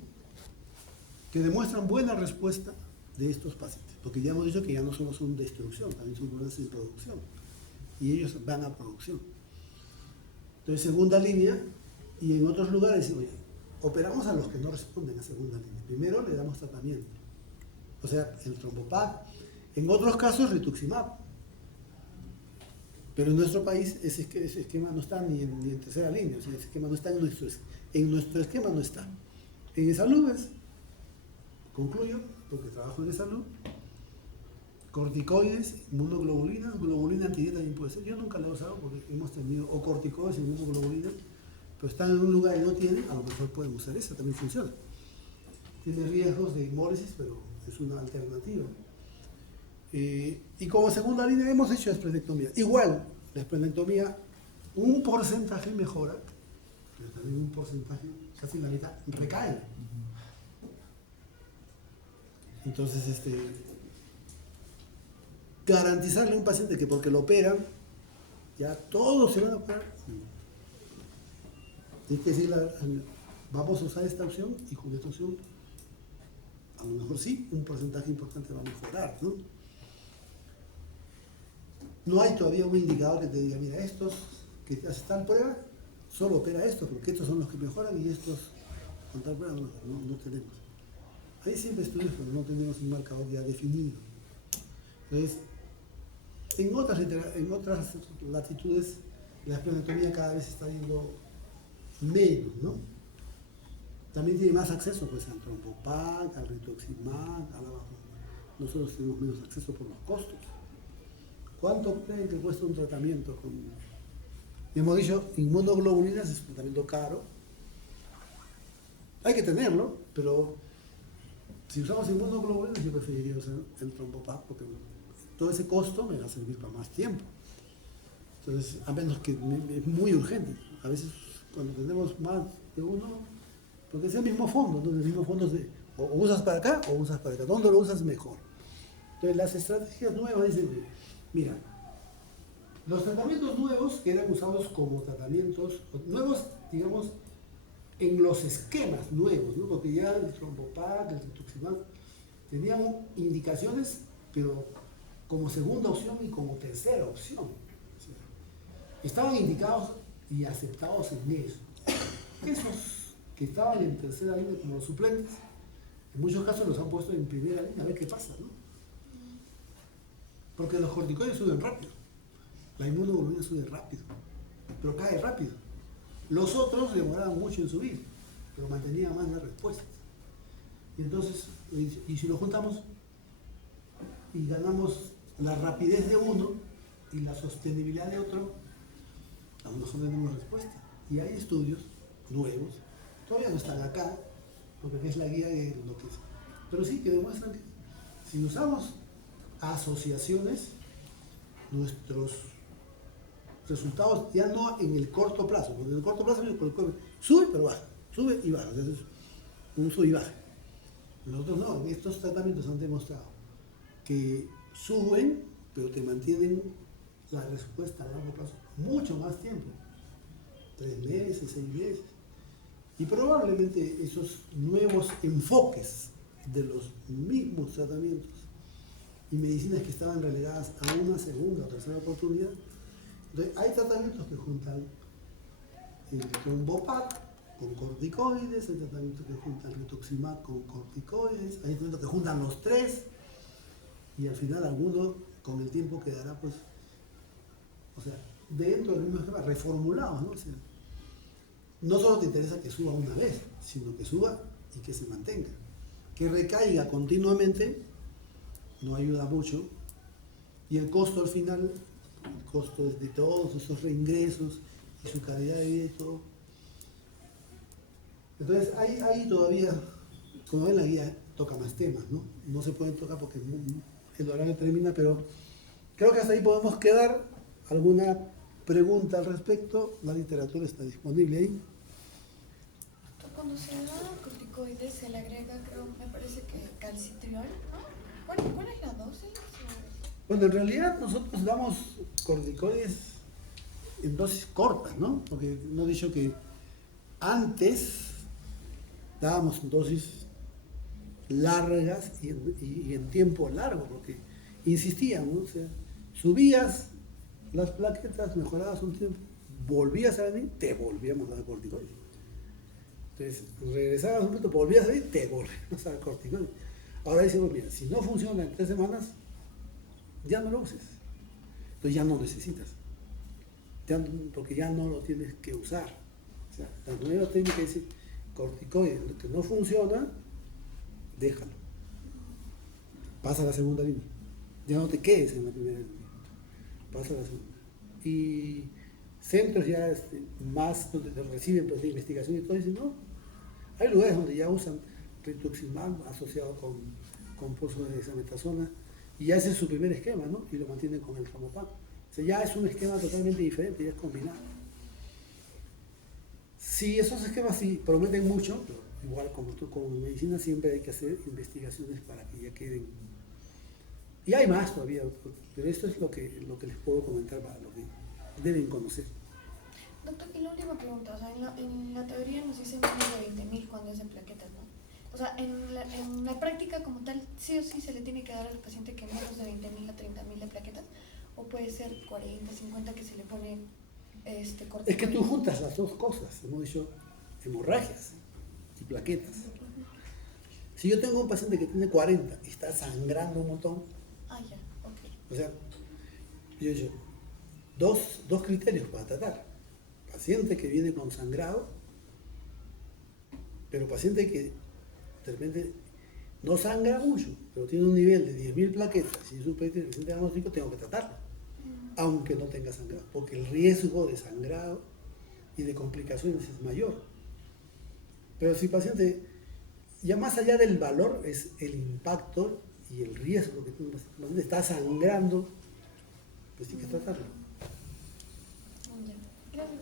que demuestran buena respuesta de estos pacientes, porque ya hemos dicho que ya no solo son destrucción, también son problemas de producción, y ellos van a producción. Entonces, segunda línea, y en otros lugares, oye, operamos a los que no responden a segunda línea. Primero le damos tratamiento, o sea, el trombopac, en otros casos rituximab. Pero en nuestro país ese esquema no está ni en tercera línea, o sea, ese esquema no está en nuestro esquema, no está. En Salud es concluyo, porque trabajo en salud, corticoides, inmunoglobulinas, globulina antidieta también puede ser. Yo nunca lo he usado porque hemos tenido o corticoides y inmunoglobulinas, pero están en un lugar y no tienen, a lo mejor pueden usar esa, también funciona. Tiene riesgos de hemólisis, pero es una alternativa. Y como segunda línea hemos hecho esplenectomía. Igual, la esplenectomía, un porcentaje mejora, pero también un porcentaje, casi la mitad, recae. Entonces, garantizarle a un paciente que porque lo operan, ya todos se van a operar. Hay que decirle, vamos a usar esta opción y con esta opción, a lo mejor sí, un porcentaje importante va a mejorar, ¿no? No hay todavía un indicador que te diga, mira, estos que te hacen tal prueba, solo opera estos, porque estos son los que mejoran y estos con tal prueba no tenemos. Hay siempre estudios, pero no tenemos un marcador ya definido. Entonces, en otras latitudes, la esplenectomía cada vez está yendo menos, ¿no? También tiene más acceso pues, al trombopac, al rituximab, a la vacuna. Nosotros tenemos menos acceso por los costos. ¿Cuánto creen que cuesta un tratamiento con... Hemos dicho, inmunoglobulinas es un tratamiento caro. Hay que tenerlo, pero si usamos inmunoglobulinas yo preferiría usar el trombopac porque todo ese costo me va a servir para más tiempo. Entonces, a menos que es muy urgente. A veces cuando tenemos más de uno, porque es el mismo fondo, ¿no? El mismo fondo es de, o usas para acá o usas para acá. ¿Dónde lo usas mejor? Entonces, las estrategias nuevas dicen, mira, los tratamientos nuevos que eran usados como tratamientos nuevos, digamos, en los esquemas nuevos, ¿no? Porque ya el trombopac, el rituximab, tenían indicaciones, pero como segunda opción y como tercera opción. O sea, estaban indicados y aceptados en eso. Esos que estaban en tercera línea como los suplentes, en muchos casos los han puesto en primera línea a ver qué pasa, ¿no? Porque los corticoides suben rápido, la inmunoglobulina sube rápido, pero cae rápido. Los otros demoraban mucho en subir, pero mantenían más las respuestas. Y entonces, y si lo juntamos y ganamos la rapidez de uno y la sostenibilidad de otro, a lo mejor tenemos respuesta. Y hay estudios nuevos, todavía no están acá, porque es la guía de lo que es. Pero sí que demuestran que si usamos asociaciones, nuestros resultados ya no en el corto plazo, porque en el corto plazo sube pero baja, sube y baja, entonces un sube y baja. Nosotros no, estos tratamientos han demostrado que suben, pero te mantienen la respuesta a largo plazo mucho más tiempo, 3 meses, 6 meses. Y probablemente esos nuevos enfoques de los mismos tratamientos y medicinas que estaban relegadas a una segunda o tercera oportunidad. Entonces, hay tratamientos que juntan el trombopac con corticoides, hay tratamientos que juntan rituximab con corticoides, hay tratamientos que juntan los tres y al final alguno con el tiempo quedará pues, o sea, dentro del mismo esquema, reformulado, ¿no? O sea, no solo te interesa que suba una vez, sino que suba y que se mantenga. Que recaiga continuamente no ayuda mucho y el costo al final, el costo de todos esos reingresos y su calidad de vida y todo. Entonces ahí todavía, como ven la guía, toca más temas, ¿no? No se pueden tocar porque el horario termina, pero creo que hasta ahí podemos quedar. ¿Alguna pregunta al respecto? La literatura está disponible ahí. Cuando se da corticoides se le agrega, creo, me parece que calcitriol, ¿no? ¿Cuál es la dosis? Bueno, en realidad nosotros damos corticoides en dosis cortas, ¿no? Porque hemos dicho que antes dábamos dosis largas y en tiempo largo, porque insistían, ¿no? O sea, subías las plaquetas, mejorabas un tiempo, volvías a venir, te volvíamos a dar corticoides. Entonces, regresabas un punto, volvías a venir, te volvíamos a dar corticoides. Ahora decimos, mira, si no funciona en 3 semanas, ya no lo uses. Entonces ya no necesitas. Porque ya no lo tienes que usar. O sea, la nueva técnica dice, corticoides, lo que no funciona, déjalo. pasa a la segunda línea. Ya no te quedes en la primera línea, pasa a la segunda. Y centros ya más donde te reciben pues, de investigación y todo, dicen, no, hay lugares donde ya usan rituximab asociado con pozos de dexametasona y ya ese es su primer esquema, ¿no? Y lo mantienen con el Ramopan. O sea, ya es un esquema totalmente diferente, ya es combinado. Sí, esos esquemas sí prometen mucho, pero igual como en medicina siempre hay que hacer investigaciones para que ya queden. Y hay más todavía, pero esto es lo que les puedo comentar para lo que deben conocer. Doctor, y la última pregunta, o sea, en la teoría nos dicen menos de 20.000 cuando es en plaquetas, ¿no? O sea, en la práctica como tal, sí o sí se le tiene que dar al paciente que menos de 20.000 a 30.000 de plaquetas, o puede ser 40, 50 que se le pone corticoide. Es que tú juntas las dos cosas, hemos dicho hemorragias y plaquetas. Si yo tengo un paciente que tiene 40 y está sangrando un montón, Ah, ya, ok. o sea, yo he dicho, dos criterios para tratar. Paciente que viene con sangrado, pero paciente que de repente no sangra mucho, pero tiene un nivel de 10.000 plaquetas y es un paciente diagnóstico, tengo que tratarlo, aunque no tenga sangrado, porque el riesgo de sangrado y de complicaciones es mayor. Pero si el paciente, ya más allá del valor, es el impacto y el riesgo que tiene el paciente está sangrando, pues hay que tratarlo. Ya. Gracias.